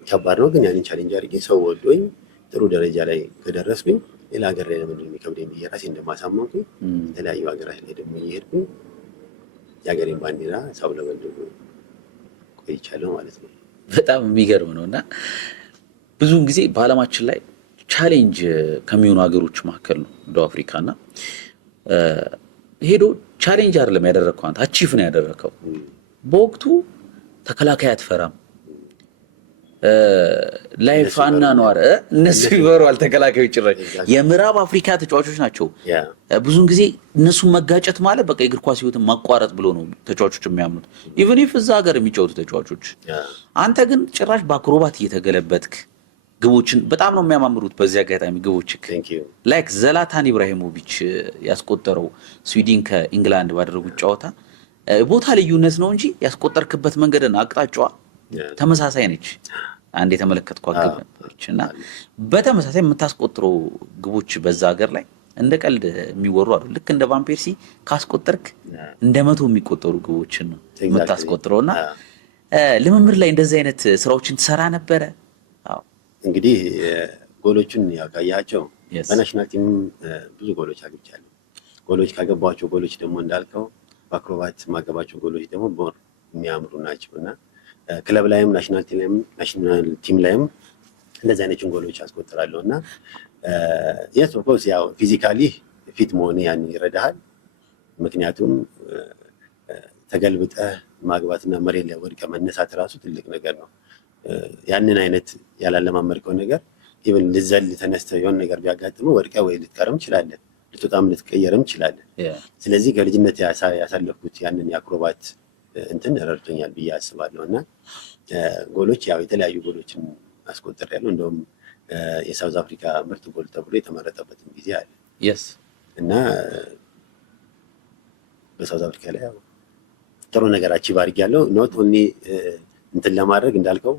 ከባድ ነው። ግን ያንን ቻሌንጅ አድርጌ ሰው ወዶኝ ጥሩ ደረጃ ላይ ከደረስኩኝ ሌላ ሀገር ላይ ለምንድን ነው የሚከብደኝ ብዬ ራሴን እንደማሳመንኩኝ የተለያዩ ሀገራት ላይ ደግሞ እየሄድኩኝ የሀገሬን ባንዲራ ሳውለበልብ ቆይቻለሁ ማለት ነው። በጣም የሚገርም ነው እና ብዙውን ጊዜ በዓለማችን ላይ ቻሌንጅ ከሚሆኑ ሀገሮች መካከል ነው ደቡብ አፍሪካ እና ሄዶ ቻሌንጅ አይደለም ያደረግከው አንተ አቺፍ ነው ያደረግከው። በወቅቱ ተከላካይ አትፈራም። ላይፍ አናኗር እነሱ ይበሯል ተከላካዮች ጭራሽ የምዕራብ አፍሪካ ተጫዋቾች ናቸው። ብዙውን ጊዜ እነሱን መጋጨት ማለት በቃ የእግር ኳስ ህይወትን ማቋረጥ ብሎ ነው ተጫዋቾች የሚያምኑት። ኢቭን ኢፍ እዛ ሀገር የሚጫወቱ ተጫዋቾች አንተ ግን ጭራሽ በአክሮባት እየተገለበትክ ግቦችን በጣም ነው የሚያማምሩት። በዚህ አጋጣሚ ግቦችክ ላይክ ዘላታን ኢብራሂሞቪች ያስቆጠረው ስዊድን ከኢንግላንድ ባደረጉት ጨዋታ ቦታ ልዩነት ነው እንጂ ያስቆጠርክበት መንገድና አቅጣጫዋ ተመሳሳይ ነች። አንድ የተመለከትኳት ግብ ነበረች እና በተመሳሳይ የምታስቆጥረው ግቦች በዛ ሀገር ላይ እንደ ቀልድ የሚወሩ አይደል። ልክ እንደ ቫን ፐርሲ ካስቆጠርክ እንደ 100 የሚቆጠሩ ግቦችን ነው የምታስቆጥረውና ልምምድ ላይ እንደዚህ አይነት ስራዎችን ትሰራ ነበረ? አዎ እንግዲህ ጎሎችን ያውቃያቸው በናሽናል ቲም ብዙ ጎሎች አግኝቻለሁ። ጎሎች ካገባቸው ጎሎች ደግሞ እንዳልከው በአክሮባት ማገባቸው ጎሎች ደግሞ ቦር የሚያምሩ ናቸውና ክለብ ላይም ናሽናል ቲም ላይም እንደዚህ አይነት ጎሎች አስቆጥራለሁ እና የስ ኦፍ ኮርስ ያው ፊዚካሊ ፊት መሆን ያን ይረዳሃል። ምክንያቱም ተገልብጠህ ማግባትና መሬት ላይ ወድቀህ መነሳት ራሱ ትልቅ ነገር ነው። ያንን አይነት ያላለማመድከው ነገር ኢቭን ልዘል ተነስተህ የሆነ ነገር ቢያጋጥመው ወድቀህ ወይ ልትቀርም ትችላለህ፣ ልትወጣም ልትቀየርም ትችላለህ። ስለዚህ ከልጅነት ያሳለፍኩት ያንን የአክሮባት እንትን ረድቶኛል ብዬ አስባለሁ እና ጎሎች ያው የተለያዩ ጎሎችን አስቆጥሬያለሁ። እንደውም የሳውዝ አፍሪካ ምርጥ ጎል ተብሎ የተመረጠበትም ጊዜ አለ እና በሳውዝ አፍሪካ ላይ ያው ጥሩ ነገር አቺቭ አድርጌያለሁ። ኖት ኦንሊ እንትን ለማድረግ እንዳልከው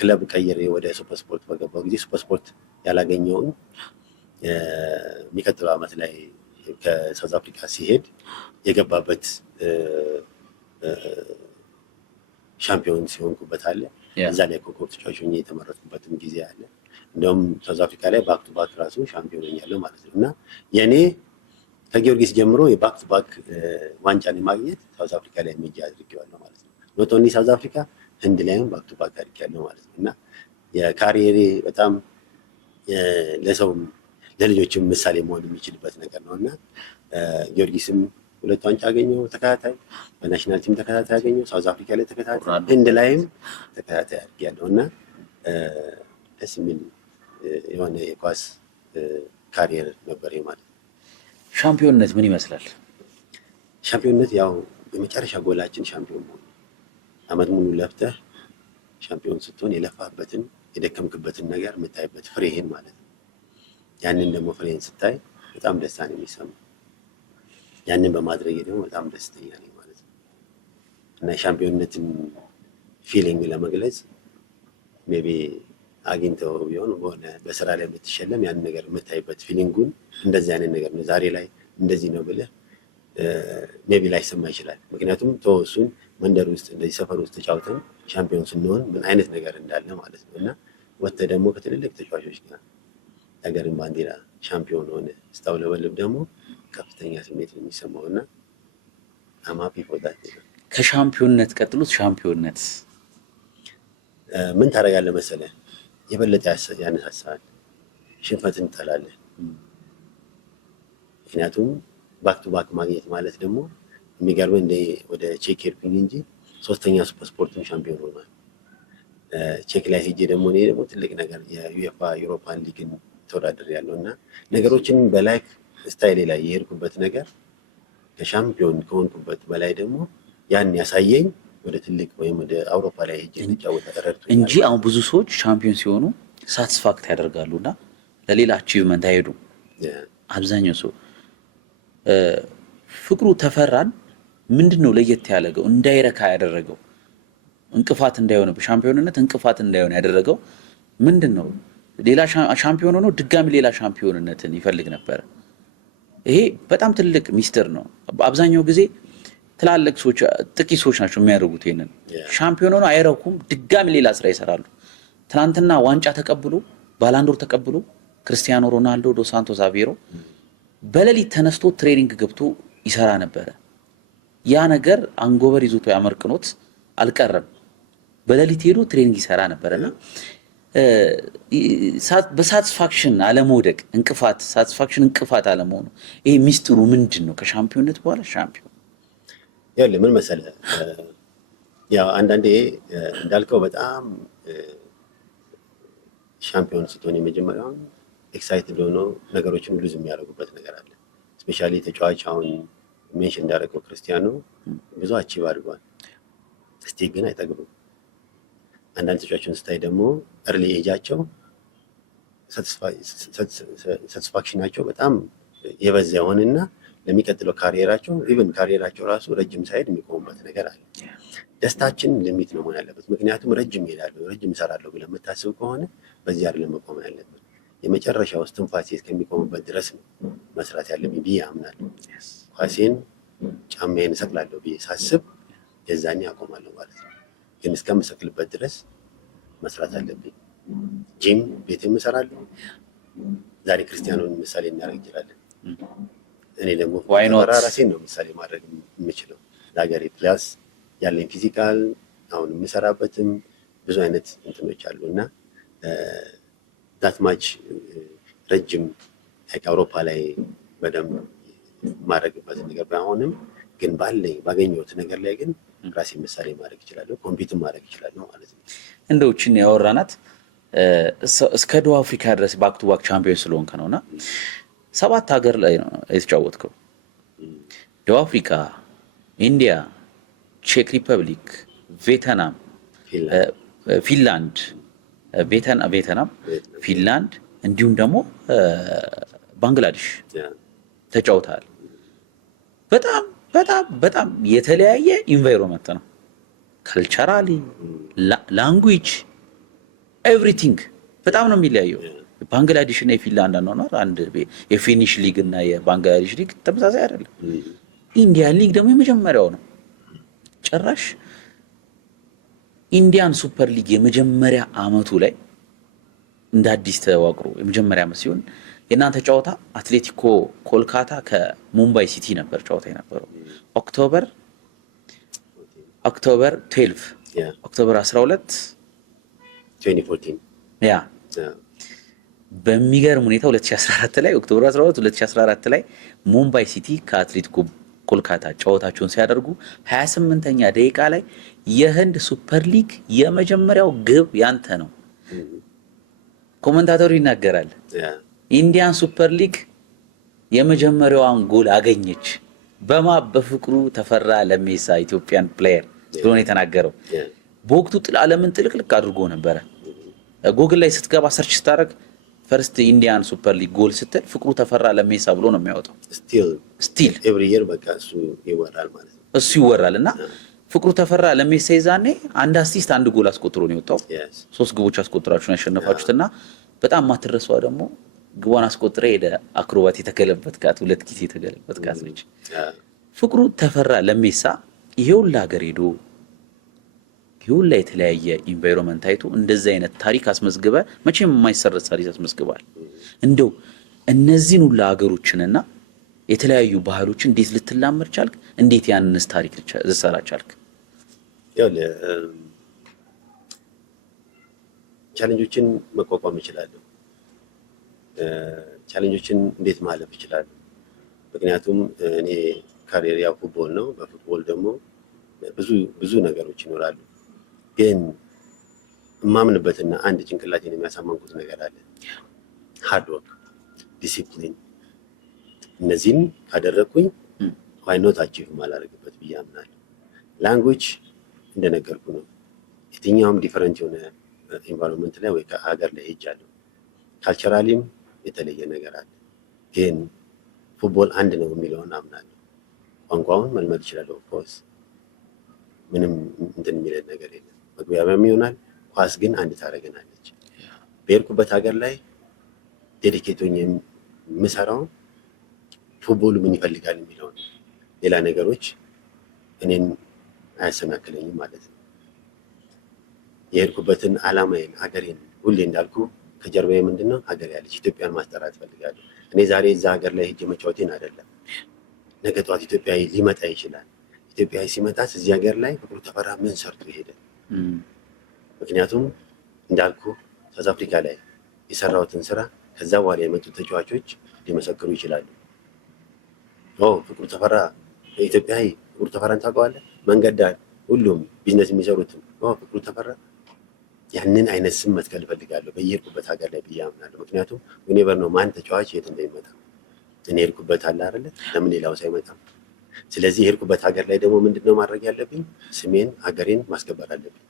ክለብ ቀይሬ ወደ ሱፐር ስፖርት በገባው ጊዜ ሱፐር ስፖርት ያላገኘውን የሚቀጥለው ዓመት ላይ ከሳውዝ አፍሪካ ሲሄድ የገባበት ሻምፒዮን ሲሆንኩበት አለ። እዛ ላይ ኮከብ ተጫዋች ሆኜ የተመረጥኩበትም ጊዜ አለ። እንደውም ሳውዝ አፍሪካ ላይ ባክ ቱ ባክ ራሱ ሻምፒዮን ሆኛለሁ ማለት ነው። እና የኔ ከጊዮርጊስ ጀምሮ የባክ ቱ ባክ ዋንጫን የማግኘት ሳውዝ አፍሪካ ላይ ሜጃ አድርጌዋለሁ ማለት ነው። ኖት ኦንሊ ሳውዝ አፍሪካ፣ ህንድ ላይም ባክ ቱ ባክ አድርጌያለሁ ማለት ነው። እና የካሪየሬ በጣም ለሰውም ለልጆችም ምሳሌ መሆን የሚችልበት ነገር ነው። እና ጊዮርጊስም 2 ዋንጫ አገኘው ተከታታይ፣ በናሽናል ቲም ተከታታይ አገኘው፣ ሳውዝ አፍሪካ ላይ ተከታታይ፣ ህንድ ላይም ተከታታይ አድርጌያለሁ። እና ደስ የሚል የሆነ የኳስ ካሪየር ነበር ማለት ነው። ሻምፒዮንነት ምን ይመስላል? ሻምፒዮንነት ያው የመጨረሻ ጎላችን ሻምፒዮን መሆን፣ አመት ሙሉ ለፍተህ ሻምፒዮን ስትሆን የለፋበትን የደከምክበትን ነገር የምታይበት ፍሬህን ማለት ነው። ያንን ደግሞ ፍሬህን ስታይ በጣም ደስታ ነው የሚሰማው። ያንን በማድረግ ደግሞ በጣም ደስተኛ ነኝ ማለት ነው። እና የሻምፒዮንነትን ፊሊንግ ለመግለጽ ሜቢ አግኝተው ቢሆን በሆነ በስራ ላይ የምትሸለም ያን ነገር የምታይበት ፊሊንጉን እንደዚህ አይነት ነገር ነው። ዛሬ ላይ እንደዚህ ነው ብለህ ሜቢ ላይሰማ ይችላል። ምክንያቱም ተወሱን መንደር ውስጥ እንደዚህ ሰፈር ውስጥ ተጫውተን ሻምፒዮን ስንሆን ምን አይነት ነገር እንዳለ ማለት ነው። እና ወጥተህ ደግሞ ከትልልቅ ተጫዋቾች ጋር ሀገርን ባንዲራ ሻምፒዮን ሆነ ስታውለበልብ ደግሞ ከፍተኛ ስሜት ነው የሚሰማው። እና አማፒ ፎታት ከሻምፒዮንነት ቀጥሎት ሻምፒዮንነት ምን ታደርጋለህ መሰለህ? የበለጠ ያነሳሳል። ሽንፈትን እንጠላለን። ምክንያቱም ባክ ቱ ባክ ማግኘት ማለት ደግሞ የሚገርመው እንደ ወደ ቼክ ሄድኩኝ እንጂ 3ኛ ሱፐር ስፖርትም ሻምፒዮን ሆኗል። ቼክ ላይ ሄጄ ደግሞ እኔ ደግሞ ትልቅ ነገር የዩኤፋ ዩሮፓን ሊግን ተወዳድሬያለሁ። እና ነገሮችን በላይክ ስታይሌ ላይ የሄድኩበት ነገር ከሻምፒዮን ከሆንኩበት በላይ ደግሞ ያን ያሳየኝ ወደ ትልቅ ወይም ወደ አውሮፓ ላይ ሄጄ እንጫወት ተረድቶኛል እንጂ አሁን ብዙ ሰዎች ሻምፒዮን ሲሆኑ ሳትስፋክት ያደርጋሉና ለሌላ አቺቭመንት አይሄዱም። አብዛኛው ሰው ፍቅሩ ተፈራን ምንድነው ለየት ያለገው እንዳይረካ ያደረገው እንቅፋት እንዳይሆን በሻምፒዮንነት እንቅፋት እንዳይሆን ያደረገው ምንድነው? ሌላ ሻምፒዮን ሆኖ ድጋሚ ሌላ ሻምፒዮንነትን ይፈልግ ነበር። ይሄ በጣም ትልቅ ሚስጥር ነው። አብዛኛው ጊዜ ትላልቅ ሰዎች ጥቂት ሰዎች ናቸው የሚያደርጉት ይሄንን። ሻምፒዮን ሆኖ አይረኩም፣ ድጋሚ ሌላ ስራ ይሰራሉ። ትናንትና ዋንጫ ተቀብሎ ባላንዶር ተቀብሎ ክርስቲያኖ ሮናልዶ ዶ ሳንቶስ አቬሮ በሌሊት ተነስቶ ትሬኒንግ ገብቶ ይሰራ ነበረ። ያ ነገር አንጎበር ይዞት ያመርቅኖት አልቀረም። በሌሊት ሄዶ ትሬኒንግ ይሰራ ነበርና በሳቲስፋክሽን አለመውደቅ እንቅፋት ሳቲስፋክሽን እንቅፋት አለመሆኑ ይሄ ሚስጥሩ ምንድነው? ከሻምፒዮንነት በኋላ ሻምፒዮን ያለ ምን መሰለህ፣ ያው አንዳንዴ እንዳልከው በጣም ሻምፒዮን ስትሆን የመጀመሪያውን ኤክሳይትድ ሆኖ ነገሮችን ሁሉ ዝም የሚያደርጉበት ነገር አለ። ስፔሻሊ ተጫዋች አሁን ሜንሽን እንዳደረገው ክርስቲያኖ ብዙ አቺቭ አድርጓል። እስቲ ግን አይጠግቡም። አንዳንድ ተጫዋቾችን ስታይ ደግሞ እርሊ ኤጃቸው ሳቲስፋክሽናቸው በጣም የበዛ የሆነና ለሚቀጥለው ካሪየራቸው ኢቭን ካሪየራቸው ራሱ ረጅም ሳይድ የሚቆሙበት ነገር አለ። ደስታችን ሊሚት ነው መሆን ያለበት። ምክንያቱም ረጅም እሄዳለሁ ረጅም እሰራለሁ ብለህ የምታስብ ከሆነ በዚህ አይደለም መቆም ያለበት። የመጨረሻው እስትንፋሴ እስከሚቆምበት ድረስ ነው መስራት ያለብኝ ብዬ አምናለሁ። ኳሴን ጫማዬን እሰቅላለሁ ብዬ ሳስብ የዛኔ አቆማለሁ ማለት ነው። ግን እስከምሰቅልበት ድረስ መስራት አለብኝ። ጂም ቤትም እሰራለሁ። ዛሬ ክርስቲያኖን ምሳሌ እናደርግ እንችላለን። እኔ ደግሞ ራሴን ነው ምሳሌ ማድረግ የምችለው ለሀገሬ ፕላስ ያለኝ ፊዚካል አሁን የምሰራበትም ብዙ አይነት እንትኖች አሉ እና ዳትማች ረጅም አውሮፓ ላይ በደንብ ማድረግበት ነገር ባይሆንም ግን ባለኝ ባገኘሁት ነገር ላይ ግን ራሴ ምሳሌ ማድረግ እችላለሁ፣ ኮምፒት ማድረግ እችላለሁ ማለት ነው። እንደውችን ያወራናት እስከ ደቡብ አፍሪካ ድረስ ባክ ቱ ባክ ቻምፒዮን ስለሆንክ ነውና 7 ሀገር ላይ ነው የተጫወትከው። ደቡብ አፍሪካ፣ ኢንዲያ፣ ቼክ ሪፐብሊክ፣ ቬትናም፣ ፊንላንድ ቬትናም፣ ፊንላንድ እንዲሁም ደግሞ ባንግላዴሽ ተጫውተሃል። በጣም በጣም በጣም የተለያየ ኢንቫይሮንመንት ነው። ካልቸራሊ ላንጉዌጅ ኤቭሪቲንግ በጣም ነው የሚለያየው። ባንግላዴሽ እና የፊንላንድ ነው አንድ የፊኒሽ ሊግ እና የባንግላዴሽ ሊግ ተመሳሳይ አይደለም። ኢንዲያን ሊግ ደግሞ የመጀመሪያው ነው። ጭራሽ ኢንዲያን ሱፐር ሊግ የመጀመሪያ አመቱ ላይ እንደ አዲስ ተዋቅሮ የመጀመሪያ አመት ሲሆን የእናንተ ጨዋታ አትሌቲኮ ኮልካታ ከሙምባይ ሲቲ ነበር ጨዋታ የነበረው ኦክቶበር 12 ኦክቶበር 12 2014 ያ በሚገርም ሁኔታ 2014 ላይ ኦክቶበር 12 2014 ላይ ሙምባይ ሲቲ ከአትሌቲኮ ኮልካታ ጨዋታቸውን ሲያደርጉ 28ኛ ደቂቃ ላይ የህንድ ሱፐር ሊግ የመጀመሪያው ግብ ያንተ ነው። ኮሜንታተሩ ይናገራል ኢንዲያን ሱፐር ሊግ የመጀመሪያዋን ጎል አገኘች በፍቅሩ ተፈራ ለሜሳ ኢትዮጵያን ፕሌየር ብሎ ነው የተናገረው። በወቅቱ ዓለምን ጥልቅልቅ አድርጎ ነበረ። ጉግል ላይ ስትገባ ሰርች ስታደርግ ፈርስት ኢንዲያን ሱፐር ሊግ ጎል ስትል ፍቅሩ ተፈራ ለሜሳ ብሎ ነው የሚያወጣው። ስቲል ኤቭሪ ኢየር በቃ እሱ ይወራል ማለት ነው። እሱ ይወራል እና ፍቅሩ ተፈራ ለሜሳ ይዛኔ አንድ አሲስት አንድ ጎል አስቆጥሮ ነው የወጣው። 3 ግቦች አስቆጥራችሁ ያሸነፋችሁትና በጣም ማትረሳው ደግሞ ግቧን አስቆጥረ ሄደ አክሮባት የተገለበጥካት 2 ጊዜ የተገለበጥካት ነች። ፍቅሩ ተፈራ ለሜሳ ይሄውላ ሀገር ሄዶ ይሄውላ የተለያየ ኢንቫይሮንመንት አይቶ እንደዚህ አይነት ታሪክ አስመዝግበ መቼም የማይሰረዝ ታሪክ አስመዝግባል። እንደው እነዚህን ሁሉ ሀገሮችንና የተለያዩ ባህሎችን እንዴት ልትላመድ ቻልክ? እንዴት ያንንስ ታሪክ ልትሰራ ቻልክ? ያው ቻሌንጆችን መቋቋም ይችላል። ቻሌንጆችን እንዴት ማለፍ ይችላል? ምክንያቱም እኔ ካሪየር ያው ፉትቦል ነው። በፉትቦል ደግሞ ብዙ ነገሮች ይኖራሉ። ግን እማምንበትና አንድ ጭንቅላቴን የሚያሳመንኩት ነገር አለ። ሃርድ ወርክ፣ ዲሲፕሊን። እነዚህን ካደረግኩኝ ዋይ ኖት አቺቭ ማላደርግበት ብዬ አምናለሁ። ላንጉጅ እንደነገርኩ ነው። የትኛውም ዲፈረንት የሆነ ኢንቫይሮንመንት ላይ ወይ ከሀገር ላይ ሄጃለሁ። ካልቸራሊም የተለየ ነገር አለ። ግን ፉትቦል አንድ ነው የሚለውን አምናለሁ። ቋንቋውን መልመድ ይችላለሁ። ኦፍኮርስ ምንም እንትን የሚለን ነገር የለም። መግባቢያም ይሆናል። ኳስ ግን አንድ ታደርገናለች። በሄድኩበት ሀገር ላይ ዴዲኬቶኝ የምሰራውን ፉትቦሉ ምን ይፈልጋል የሚለውን፣ ሌላ ነገሮች እኔን አያሰናክለኝም ማለት ነው። የሄድኩበትን ዓላማዬን ሀገሬን ሁሌ እንዳልኩ ከጀርባዬ ምንድነው ሀገር ያለች ኢትዮጵያን ማስጠራት ፈልጋለሁ። እኔ ዛሬ እዛ ሀገር ላይ ሄጄ መጫወቴን አይደለም። ነገ ጠዋት ኢትዮጵያዊ ሊመጣ ይችላል። ኢትዮጵያዊ ሲመጣስ እዚህ ሀገር ላይ ፍቅሩ ተፈራ ምን ሰርቶ ይሄዳል? ምክንያቱም እንዳልኩ ሳውዝ አፍሪካ ላይ የሰራሁትን ስራ ከዛ በኋላ የመጡ ተጫዋቾች ሊመሰክሩ ይችላሉ። ፍቅሩ ተፈራ ኢትዮጵያዊ፣ ፍቅሩ ተፈራን ታውቀዋለህ? መንገድ ዳር ሁሉም ቢዝነስ የሚሰሩትም ፍቅሩ ተፈራ። ያንን አይነት ስም መትከል እፈልጋለሁ በየሄድኩበት ሀገር ላይ ብዬ አምናለሁ። ምክንያቱም ዩኒቨር ነው ማን ተጫዋች የት እንደሚመጣ እኔ ሄድኩበት አለ አይደለ? ለምን ሌላው ሳይመጣም? ስለዚህ የሄድኩበት ሀገር ላይ ደግሞ ምንድነው ማድረግ ያለብኝ? ስሜን ሀገሬን ማስከበር አለብኝ።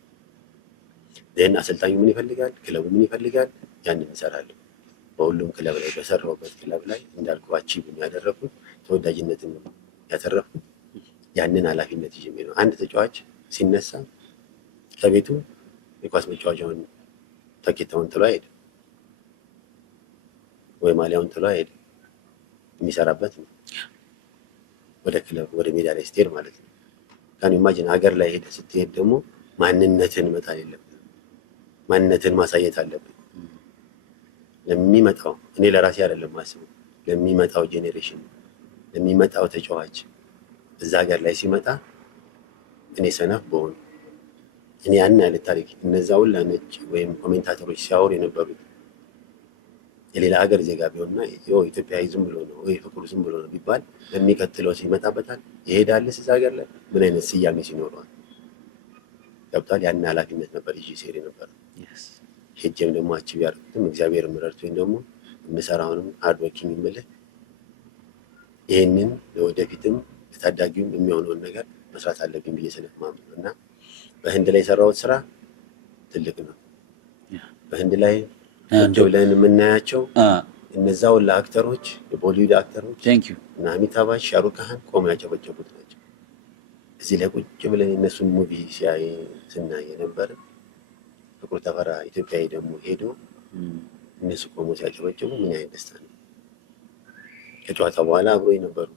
ደን አሰልጣኙ ምን ይፈልጋል? ክለቡ ምን ይፈልጋል? ያንን እንሰራለን። በሁሉም ክለብ ላይ በሰራሁበት ክለብ ላይ እንዳልኩ አቺቭ ያደረኩት ተወዳጅነትን ያተረፍኩት ያንን ኃላፊነት ይዤ ነው። አንድ ተጫዋች ሲነሳ ከቤቱ የኳስ መጫወቻውን ታኬታውን ጥሎ አይሄድም፣ ወይ ማሊያውን ጥሎ አይሄድም። የሚሰራበት ነው። ወደ ክለብ ወደ ሜዳ ላይ ስትሄድ ማለት ነው። ካን ኢማጂን ሀገር ላይ ሄደ ስትሄድ ደግሞ ማንነትን መጣል የለብን፣ ማንነትን ማሳየት አለብን። ለሚመጣው እኔ ለራሴ አይደለም ማስበው፣ ለሚመጣው ጄኔሬሽን ለሚመጣው ተጫዋች እዛ ሀገር ላይ ሲመጣ እኔ ሰነፍ በሆን እኔ ያን ያለ ታሪክ እነዛ ሁላ ነጭ ወይም ኮሜንታተሮች ሲያወሩ የነበሩት የሌላ ሀገር ዜጋ ቢሆንና ኢትዮጵያዊ ዝም ብሎ ነው ወይ ፍቅሩ ዝም ብሎ ነው ቢባል ለሚቀጥለው ሲመጣበታል ይሄዳልስ እዛ ሀገር ላይ ምን አይነት ስያሜ ሲኖረዋል? ገብቷል። ያን ኃላፊነት ነበር ይዤ ሲሄድ ነበር። ሄጄም ደግሞ አቺቭ ያደረኩትም እግዚአብሔር ምረድቶኝ ደግሞ የምሰራውንም ሃርድ ወርኪንግ የምልህ ይሄንን ለወደፊትም ለታዳጊውም የሚሆነውን ነገር መስራት አለብኝ ብዬ ስለማምን ነው። እና በህንድ ላይ የሰራሁት ስራ ትልቅ ነው። በህንድ ላይ ብለን የምናያቸው እነዛ ሁላ አክተሮች የቦሊውድ አክተሮች እና አሚታብ ባቸን፣ ሻሩክ ካን ቆመው ያጨበጨቡት ናቸው። እዚህ ላይ ቁጭ ብለን የነሱን ሙቪ ስናይ የነበረ ፍቅሩ ተፈራ ኢትዮጵያዊ ደግሞ ሄዶ እነሱ ቆሞ ሲያጨበጭቡ ምን አይነት ደስታ ነው። ከጨዋታ በኋላ አብሮ የነበሩ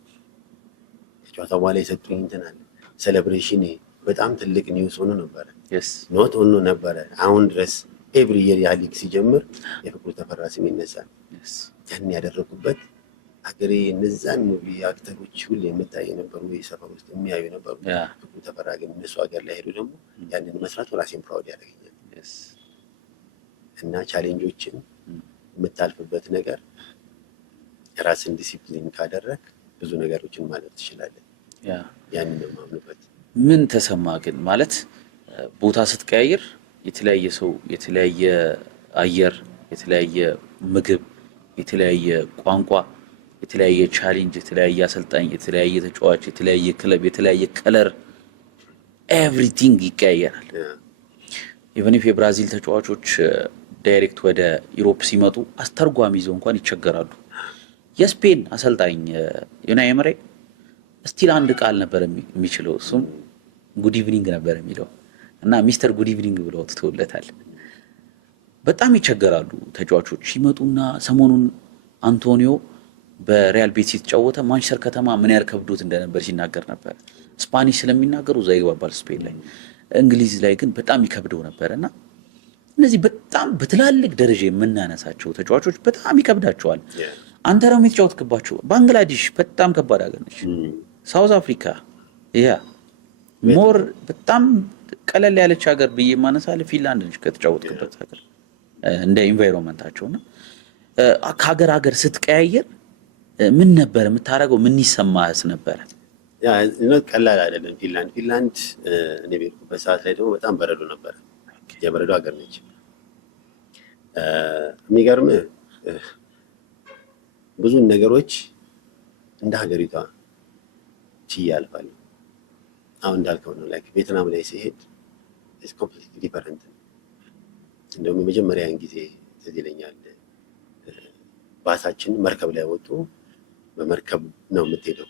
ከጨዋታ በኋላ የሰጡኝ እንትን አለ ሴሌብሬሽን በጣም ትልቅ ኒውስ ሆኖ ነበረ። ኖት ሆኖ ነበረ አሁን ድረስ ኤቭሪ ኢየር ያ ሊግ ሲጀምር የፍቅሩ ተፈራ ስም ይነሳል። ያን ያደረጉበት ሀገሬ እነዛን ሙቪ አክተሮች ሁሉ የምታይ የነበሩ የሰፈር ውስጥ የሚያዩ ነበሩ። ፍቅሩ ተፈራ ግን እነሱ ሀገር ላይ ሄዱ ደግሞ ያንን መስራት ራሴን ፕራውድ ያደርገኛል። እና ቻሌንጆችን የምታልፍበት ነገር የራስን ዲሲፕሊን ካደረግ ብዙ ነገሮችን ማለት ትችላለህ። ያንን ነው የማምንበት። ምን ተሰማ ግን ማለት ቦታ ስትቀያየር የተለያየ ሰው፣ የተለያየ አየር፣ የተለያየ ምግብ፣ የተለያየ ቋንቋ፣ የተለያየ ቻሌንጅ፣ የተለያየ አሰልጣኝ፣ የተለያየ ተጫዋች፣ የተለያየ ክለብ፣ የተለያየ ከለር ኤቭሪቲንግ ይቀያየራል። ኢቨን ኢፍ የብራዚል ተጫዋቾች ዳይሬክት ወደ ዩሮፕ ሲመጡ አስተርጓሚ ይዘው እንኳን ይቸገራሉ። የስፔን አሰልጣኝ ዩናይ ኤምሬ ስቲል አንድ ቃል ነበር የሚችለው፣ እሱም ጉድ ኢቭኒንግ ነበር የሚለው እና ሚስተር ጉድ ኢቭኒንግ ብለው ትተውለታል። በጣም ይቸገራሉ ተጫዋቾች ሲመጡና ሰሞኑን አንቶኒዮ በሪያል ቤቲስ ሲጫወተ ማንቸስተር ከተማ ምን ያህል ከብዶት እንደነበር ሲናገር ነበር። ስፓኒሽ ስለሚናገሩ እዛ ይገባባል ስፔን ላይ፣ እንግሊዝ ላይ ግን በጣም ይከብደው ነበርና እነዚህ በጣም በትላልቅ ደረጃ የምናነሳቸው ተጫዋቾች በጣም ይከብዳቸዋል። አንተ ደግሞ የተጫወትክባቸው ባንግላዴሽ በጣም ከባድ ሀገር ነች። ሳውዝ አፍሪካ ሞር በጣም ቀለል ያለች ሀገር ብዬ ማነሳለ ፊንላንድ ነች ከተጫወትክበት ሀገር እንደ ኢንቫይሮንመንታቸውና ከሀገር ሀገር ስትቀያየር ምን ነበር የምታደርገው? ምን ይሰማህስ ነበረ? ያ ቀላል አይደለም። ፊንላንድ እኔ በሄድኩበት ሰዓት ላይ ደግሞ በጣም በረዶ ነበረ። የበረዶ ሀገር ነች። የሚገርም ብዙ ነገሮች እንደ ሀገሪቷ ችዬ አልፋለሁ። አሁን እንዳልከው ነው። ላይክ ቬትናም ላይ ሲሄድ ኢትስ ኮምፕሊትሊ ዲፈረንት። እንደውም የመጀመሪያን ጊዜ ትዝ ይለኛል ባሳችን መርከብ ላይ ወጡ። በመርከብ ነው የምትሄደው።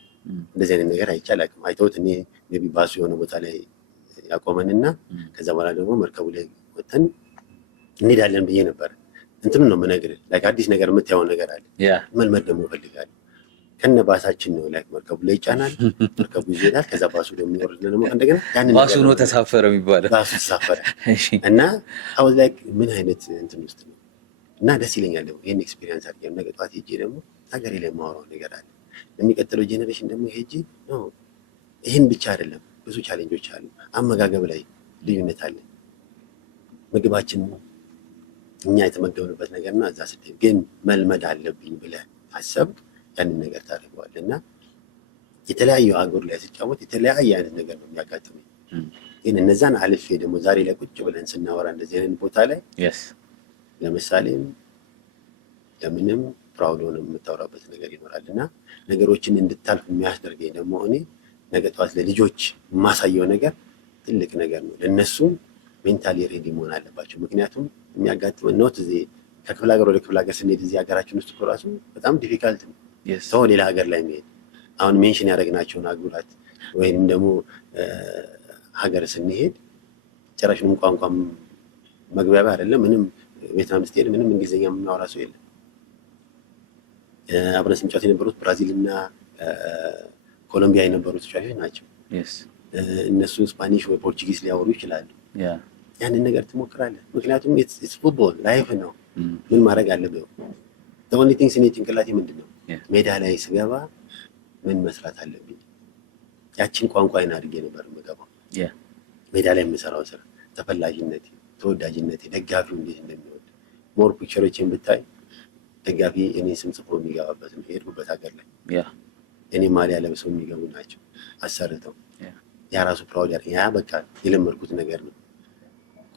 እንደዚህ አይነት ነገር አይቻል አቅም አይተውት እኔ ሜቢ ባሱ የሆነ ቦታ ላይ ያቆመንና ከዛ በኋላ ደግሞ መርከቡ ላይ ወጥተን እንሄዳለን ብዬ ነበር። እንትኑ ነው የምነግርህ። ላይክ አዲስ ነገር የምታየው ነገር አለ። መልመድ ደግሞ እፈልጋለሁ። ከነ ባሳችን ነው ላይክ መርከቡ ላይ ይጫናል፣ መርከቡ ይሄዳል። ከዛ ባሱ ደግሞ ይወርድና ደግሞ እንደገና ያንን ባሱ ነው ተሳፈረ የሚባለው። ባሱ ተሳፈረ እና አሁን ላይክ ምን አይነት እንትን ውስጥ ነው እና ደስ ይለኛል ደግሞ ይሄን ኤክስፒሪየንስ አድርጌ ነገ ጠዋት ሄጄ ደግሞ ሀገሬ ላይ የማወራው ነገር አለ። ለሚቀጥለው ጄኔሬሽን ደግሞ ሄጄ ነው ይሄን ብቻ አይደለም፣ ብዙ ቻሌንጆች አሉ። አመጋገብ ላይ ልዩነት አለ። ምግባችን እኛ የተመገብንበት ነገርና እዛ ስትሄድ ግን መልመድ አለብኝ ብለህ አሰብክ ያንን ነገር ታደርገዋለህ። እና የተለያዩ ሀገር ላይ ሲጫወት የተለያየ አይነት ነገር ነው የሚያጋጥመኝ። ግን እነዛን አልፌ ደግሞ ዛሬ ላይ ቁጭ ብለን ስናወራ እንደዚህ አይነት ቦታ ላይ ለምሳሌም ለምንም ፕራውድ ሆነ የምታወራበት ነገር ይኖራል። እና ነገሮችን እንድታልፍ የሚያስደርገኝ ደግሞ እኔ ነገ ጠዋት ለልጆች የማሳየው ነገር ትልቅ ነገር ነው። ለእነሱም ሜንታሊ ሬዲ መሆን አለባቸው። ምክንያቱም የሚያጋጥመን ኖት እዚህ ከክፍለ ሀገር ወደ ክፍለ ሀገር ስንሄድ እዚህ ሀገራችን ውስጥ ራሱ በጣም ዲፊካልት ነው ሰው ሌላ ሀገር ላይ መሄድ። አሁን ሜንሽን ያደረግናቸውን አህጉራት ወይም ደግሞ ሀገር ስንሄድ ጭራሽንም ቋንቋም መግባቢያ አይደለም። ምንም ቬትናም ስትሄድ ምንም እንግሊዝኛ የምናወራ ሰው የለም። አብረን ስንጫወት የነበሩት ብራዚል እና ኮሎምቢያ የነበሩ ተጫዋቾች ናቸው። እነሱ ስፓኒሽ ወይ ፖርቹጊዝ ሊያወሩ ይችላሉ። ያንን ነገር ትሞክራለህ። ምክንያቱም ኢትስ ፉትቦል ላይፍ ነው። ምን ማድረግ አለብህ? ኦንሊ ቲንግስ እኔ ጭንቅላቴ ምንድን ነው ሜዳ ላይ ስገባ ምን መስራት አለብኝ? ያችን ቋንቋዬን አድርጌ ነበር የምገባው። ሜዳ ላይ የምሰራው ስራ ተፈላጊነቴ፣ ተወዳጅነቴ፣ ደጋፊው እንዴት እንደሚወድ ሞር ፒክቸሮችን ብታይ ደጋፊ እኔ ስም ጽፎ የሚገባበት ነው። የሄድኩበት ሀገር ላይ እኔ ማሊያ ለብሰው የሚገቡ ናቸው አሰርተው። ያ ራሱ ፕራውድ ያደርገኛል። ያ በቃ የለመድኩት ነገር ነው፣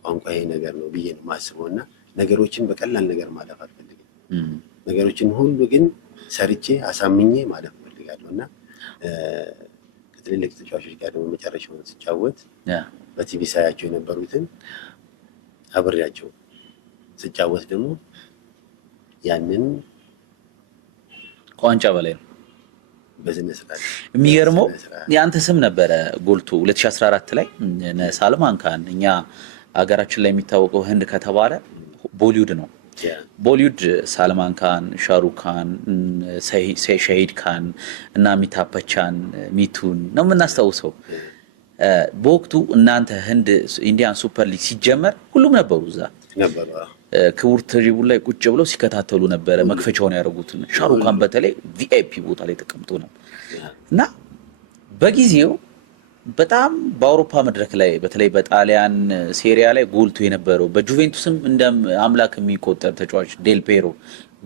ቋንቋዬ ነገር ነው ብዬ ነው የማስበው። እና ነገሮችን በቀላል ነገር ማለፍ አልፈልግም። ነገሮችን ሁሉ ግን ሰርቼ አሳምኜ ማለፍ እፈልጋለሁ። እና ከትልልቅ ተጫዋቾች ጋር ደግሞ መጨረሻውን ስጫወት በቲቪ ሳያቸው የነበሩትን አብሬያቸው ስጫወት ደግሞ ያንን ከዋንጫ በላይ ነው። በዝነ ስርዓት የሚገርመው የአንተ ስም ነበረ ጎልቶ 2014 ላይ ሳልማን ካን እኛ ሀገራችን ላይ የሚታወቀው ህንድ ከተባለ ቦሊውድ ነው። ቦሊውድ ሳልማን ካን፣ ሻሩክ ካን፣ ሻሂድ ካን እና አሚታቭ በቻን፣ ሚቱን ነው የምናስታውሰው። በወቅቱ እናንተ ህንድ ኢንዲያን ሱፐር ሊግ ሲጀመር ሁሉም ነበሩ እዛ ነበሩ። ክቡር ትሪቡን ላይ ቁጭ ብለው ሲከታተሉ ነበረ። መክፈቻውን ያደረጉትን ሻሩክ ካን በተለይ ቪአይፒ ቦታ ላይ ተቀምጦ ነበር እና በጊዜው በጣም በአውሮፓ መድረክ ላይ በተለይ በጣሊያን ሴሪያ ላይ ጎልቶ የነበረው በጁቬንቱስም እንደ አምላክ የሚቆጠር ተጫዋች ዴል ፔሮ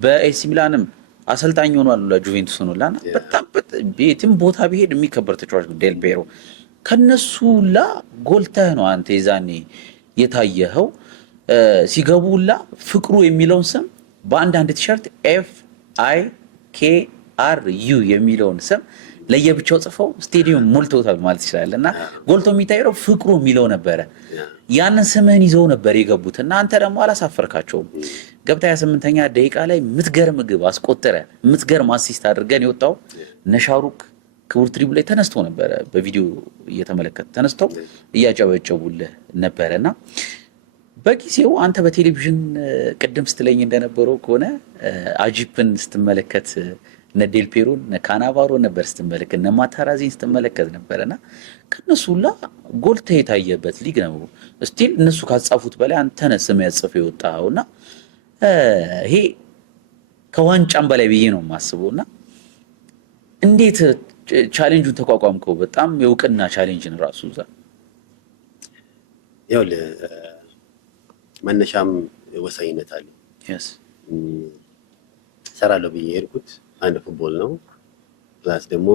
በኤሲ ሚላንም አሰልጣኝ ሆኗል ለጁቬንቱስ ሆኗልና በጣም ቤትም ቦታ ቢሄድ የሚከበር ተጫዋች ዴል ፔሮ ከነሱላ ጎልተህ ነው አንተ የዛኔ የታየኸው። ሲገቡላ ፍቅሩ የሚለውን ስም በአንድ ቲሸርት FIKRU የሚለውን ስም ለየብቻው ጽፈው ስቴዲየም ሞልተውታል ማለት ይችላል። እና ጎልቶ የሚታየው ፍቅሩ የሚለው ነበረ። ያንን ስምህን ይዘው ነበር የገቡት እና አንተ ደግሞ አላሳፈርካቸውም። ገብታ 28ኛ ደቂቃ ላይ ምትገርም ግብ አስቆጠረ። ምትገርም አሲስት አድርገን የወጣው ነሻሩክ ክቡር ትሪቡን ላይ ተነስቶ ነበረ። በቪዲዮ እየተመለከተ ተነስተው እያጨበጨቡልህ ነበረና በጊዜው አንተ በቴሌቪዥን ቅድም ስትለኝ እንደነበረው ከሆነ አጂፕን ስትመለከት እነ ዴል ፔሮን እነ ካናቫሮ ነበር ስትመለከት እነ ማታራዚን ስትመለከት ነበርና ከነሱላ ጎልተ የታየበት ሊግ ነው። ስቲል እነሱ ካጻፉት በላይ አንተ ነህ ስም ያጽፈው የወጣውና ይሄ ከዋንጫም በላይ ብዬ ነው የማስበውና እንዴት ቻሌንጁን ተቋቋምከው? በጣም የውቅና ቻሌንጅን ራሱ እዛ ያው መነሻም ወሳኝነት አለ። ሰራለሁ ብዬ ሄድኩት አንድ ፉትቦል ነው። ፕላስ ደግሞ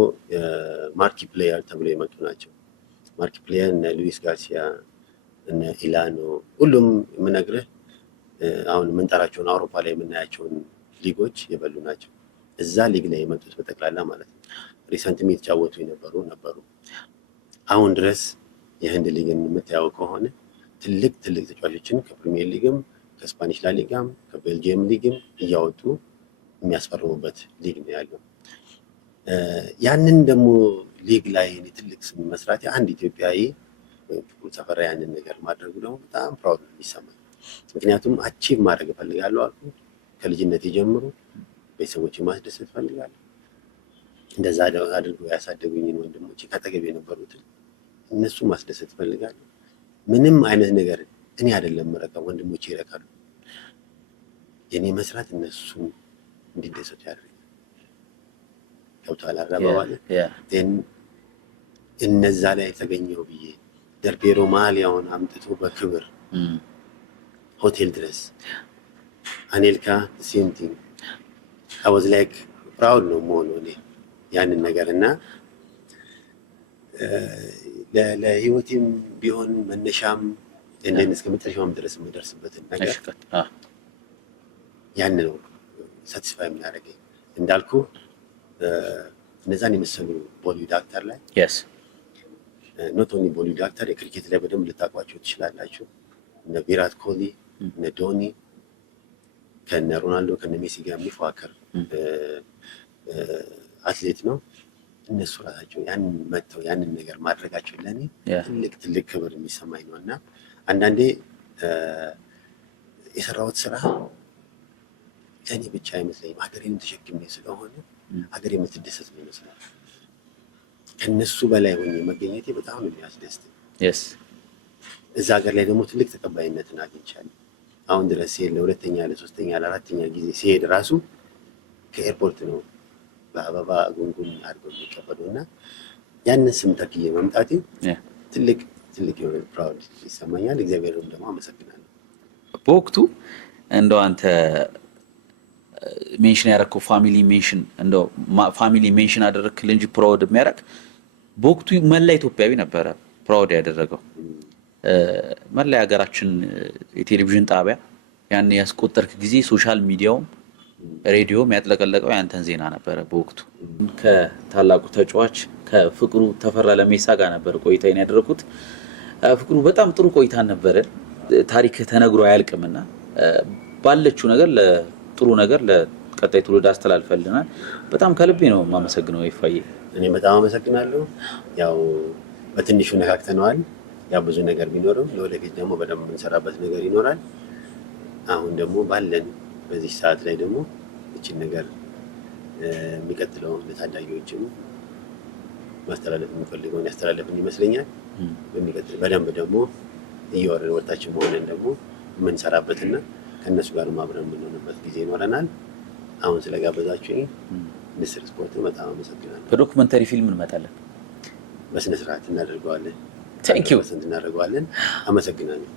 ማርኪ ፕሌየር ተብሎ የመጡ ናቸው። ማርኪ ፕሌየር እነ ሉዊስ ጋርሲያ እነ ኢላኖ ሁሉም የምነግርህ አሁን የምንጠራቸውን አውሮፓ ላይ የምናያቸውን ሊጎች የበሉ ናቸው። እዛ ሊግ ላይ የመጡት በጠቅላላ ማለት ነው። ሪሰንትሊ የተጫወቱ ነበሩ። አሁን ድረስ የህንድ ሊግን የምታየው ከሆነ ትልቅ ተጫዋቾችን ከፕሪሚየር ሊግም ከስፓኒሽ ላሊጋም ከቤልጂየም ሊግም እያወጡ የሚያስፈርሙበት ሊግ ነው ያለው። ያንን ደግሞ ሊግ ላይ ትልቅ ስም መስራት አንድ ኢትዮጵያዊ ወይም ፍቅሩ ተፈራ ያንን ነገር ማድረጉ ደግሞ በጣም ፕራውድ ነው የሚሰማኝ። ምክንያቱም አቺቭ ማድረግ እፈልጋለሁ አልኩ። ከልጅነት ጀምሮ ቤተሰቦች ማስደሰት እፈልጋለሁ። እንደዛ አድርገው ያሳደጉኝን ወንድሞቼ ካጠገብ የነበሩትን እነሱ ማስደሰት እፈልጋለሁ። ምንም አይነት ነገር እኔ አይደለም መረቀም ወንድሞቼ ይረካሉ። የኔ መስራት እነሱ እንዲደሰቱ ያደርጋል። ገብቶሃል አባባል እነዛ ላይ የተገኘው ብዬ ደርቤሮ ማሊያውን አምጥቶ በክብር ሆቴል ድረስ አኔልካ ሴንቲንግ I was like proud ነው መሆኑ እኔ ያንን ነገር እና ለህይወቴም ቢሆን መነሻም እንደኔ እስከ መጨረሻው ድረስ የምደርስበትን ነገር ያን ነው ሳቲስፋይ የሚያደርገኝ። እንዳልኩ እነዛን የመሰሉ ቦሊውድ አክተር ላይ ኖት ኦንሊ ቦሊውድ አክተር የክሪኬት ላይ በደንብ ልታውቋቸው ትችላላችሁ። እነ ቪራት ኮህሊ እነ ዶኒ ከነ ሮናልዶ ከነ ሜሲ ጋር የሚፎካከር አትሌት ነው። እነሱ ራሳቸው ያንን መጥተው ያንን ነገር ማድረጋቸው ለኔ ትልቅ ክብር የሚሰማኝ ነው እና አንዳንዴ የሰራሁት ስራ ለኔ ብቻ አይመስለኝም። ሀገሬን ተሸክሜ ስለሆነ ሀገሬ የምትደሰት ነው ይመስላል። ከነሱ በላይ ሆኜ መገኘቴ በጣም ነው የሚያስደስተኝ። እዛ ሀገር ላይ ደግሞ ትልቅ ተቀባይነትን አግኝቻለሁ። አሁን ድረስ ለሁለተኛ ለሶስተኛ ለአራተኛ ጊዜ ሲሄድ ራሱ ከኤርፖርት ነው በአበባ ጉንጉን አድርገው የሚቀበለው እና ያንን ስም ተክዬ መምጣቴ ትልቅ የሆነ ፕራውድ ይሰማኛል። እግዚአብሔርም ደግሞ አመሰግናለሁ። በወቅቱ እንደው አንተ ሜንሽን ያደረግከው ፋሚሊ ሜንሽን አደረግክል እንጂ ፕራውድ የሚያደርግ በወቅቱ መላ ኢትዮጵያዊ ነበረ ፕራውድ ያደረገው። መላ የሀገራችን የቴሌቪዥን ጣቢያ ያን ያስቆጠርክ ጊዜ ሶሻል ሚዲያውም ሬዲዮም ያጥለቀለቀው ያንተን ዜና ነበረ። በወቅቱ ከታላቁ ተጫዋች ከፍቅሩ ተፈራ ለሜሳ ጋር ነበር ቆይታዬን ያደረኩት። ፍቅሩ በጣም ጥሩ ቆይታ ነበረ። ታሪክ ተነግሮ አያልቅምና ባለችው ነገር ለጥሩ ነገር ለቀጣይ ትውልድ አስተላልፈልናል። በጣም ከልቤ ነው የማመሰግነው ይፋዬ። እኔ በጣም አመሰግናለሁ። ያው በትንሹ ነካክተነዋል። ያ ብዙ ነገር ቢኖርም ለወደፊት ደግሞ በደንብ የምንሰራበት ነገር ይኖራል። አሁን ደግሞ ባለን በዚህ ሰዓት ላይ ደግሞ እቺን ነገር የሚቀጥለው ለታዳጊዎችም ማስተላለፍ የሚፈልገውን ያስተላለፍን ይመስለኛል። በሚቀጥል በደንብ ደግሞ እየወረደ ወጣችን መሆንን ደግሞ የምንሰራበትና ከነሱ ጋር አብረን የምንሆንበት ጊዜ ይኖረናል። አሁን ስለጋበዛችሁኝ ንስር ስፖርት በጣም አመሰግናለሁ። በዶክመንተሪ ፊልም እንመጣለን፣ በስነ ስርዓት እናደርገዋለን። ታንክ ዩ እናደርገዋለን። አመሰግናለሁ።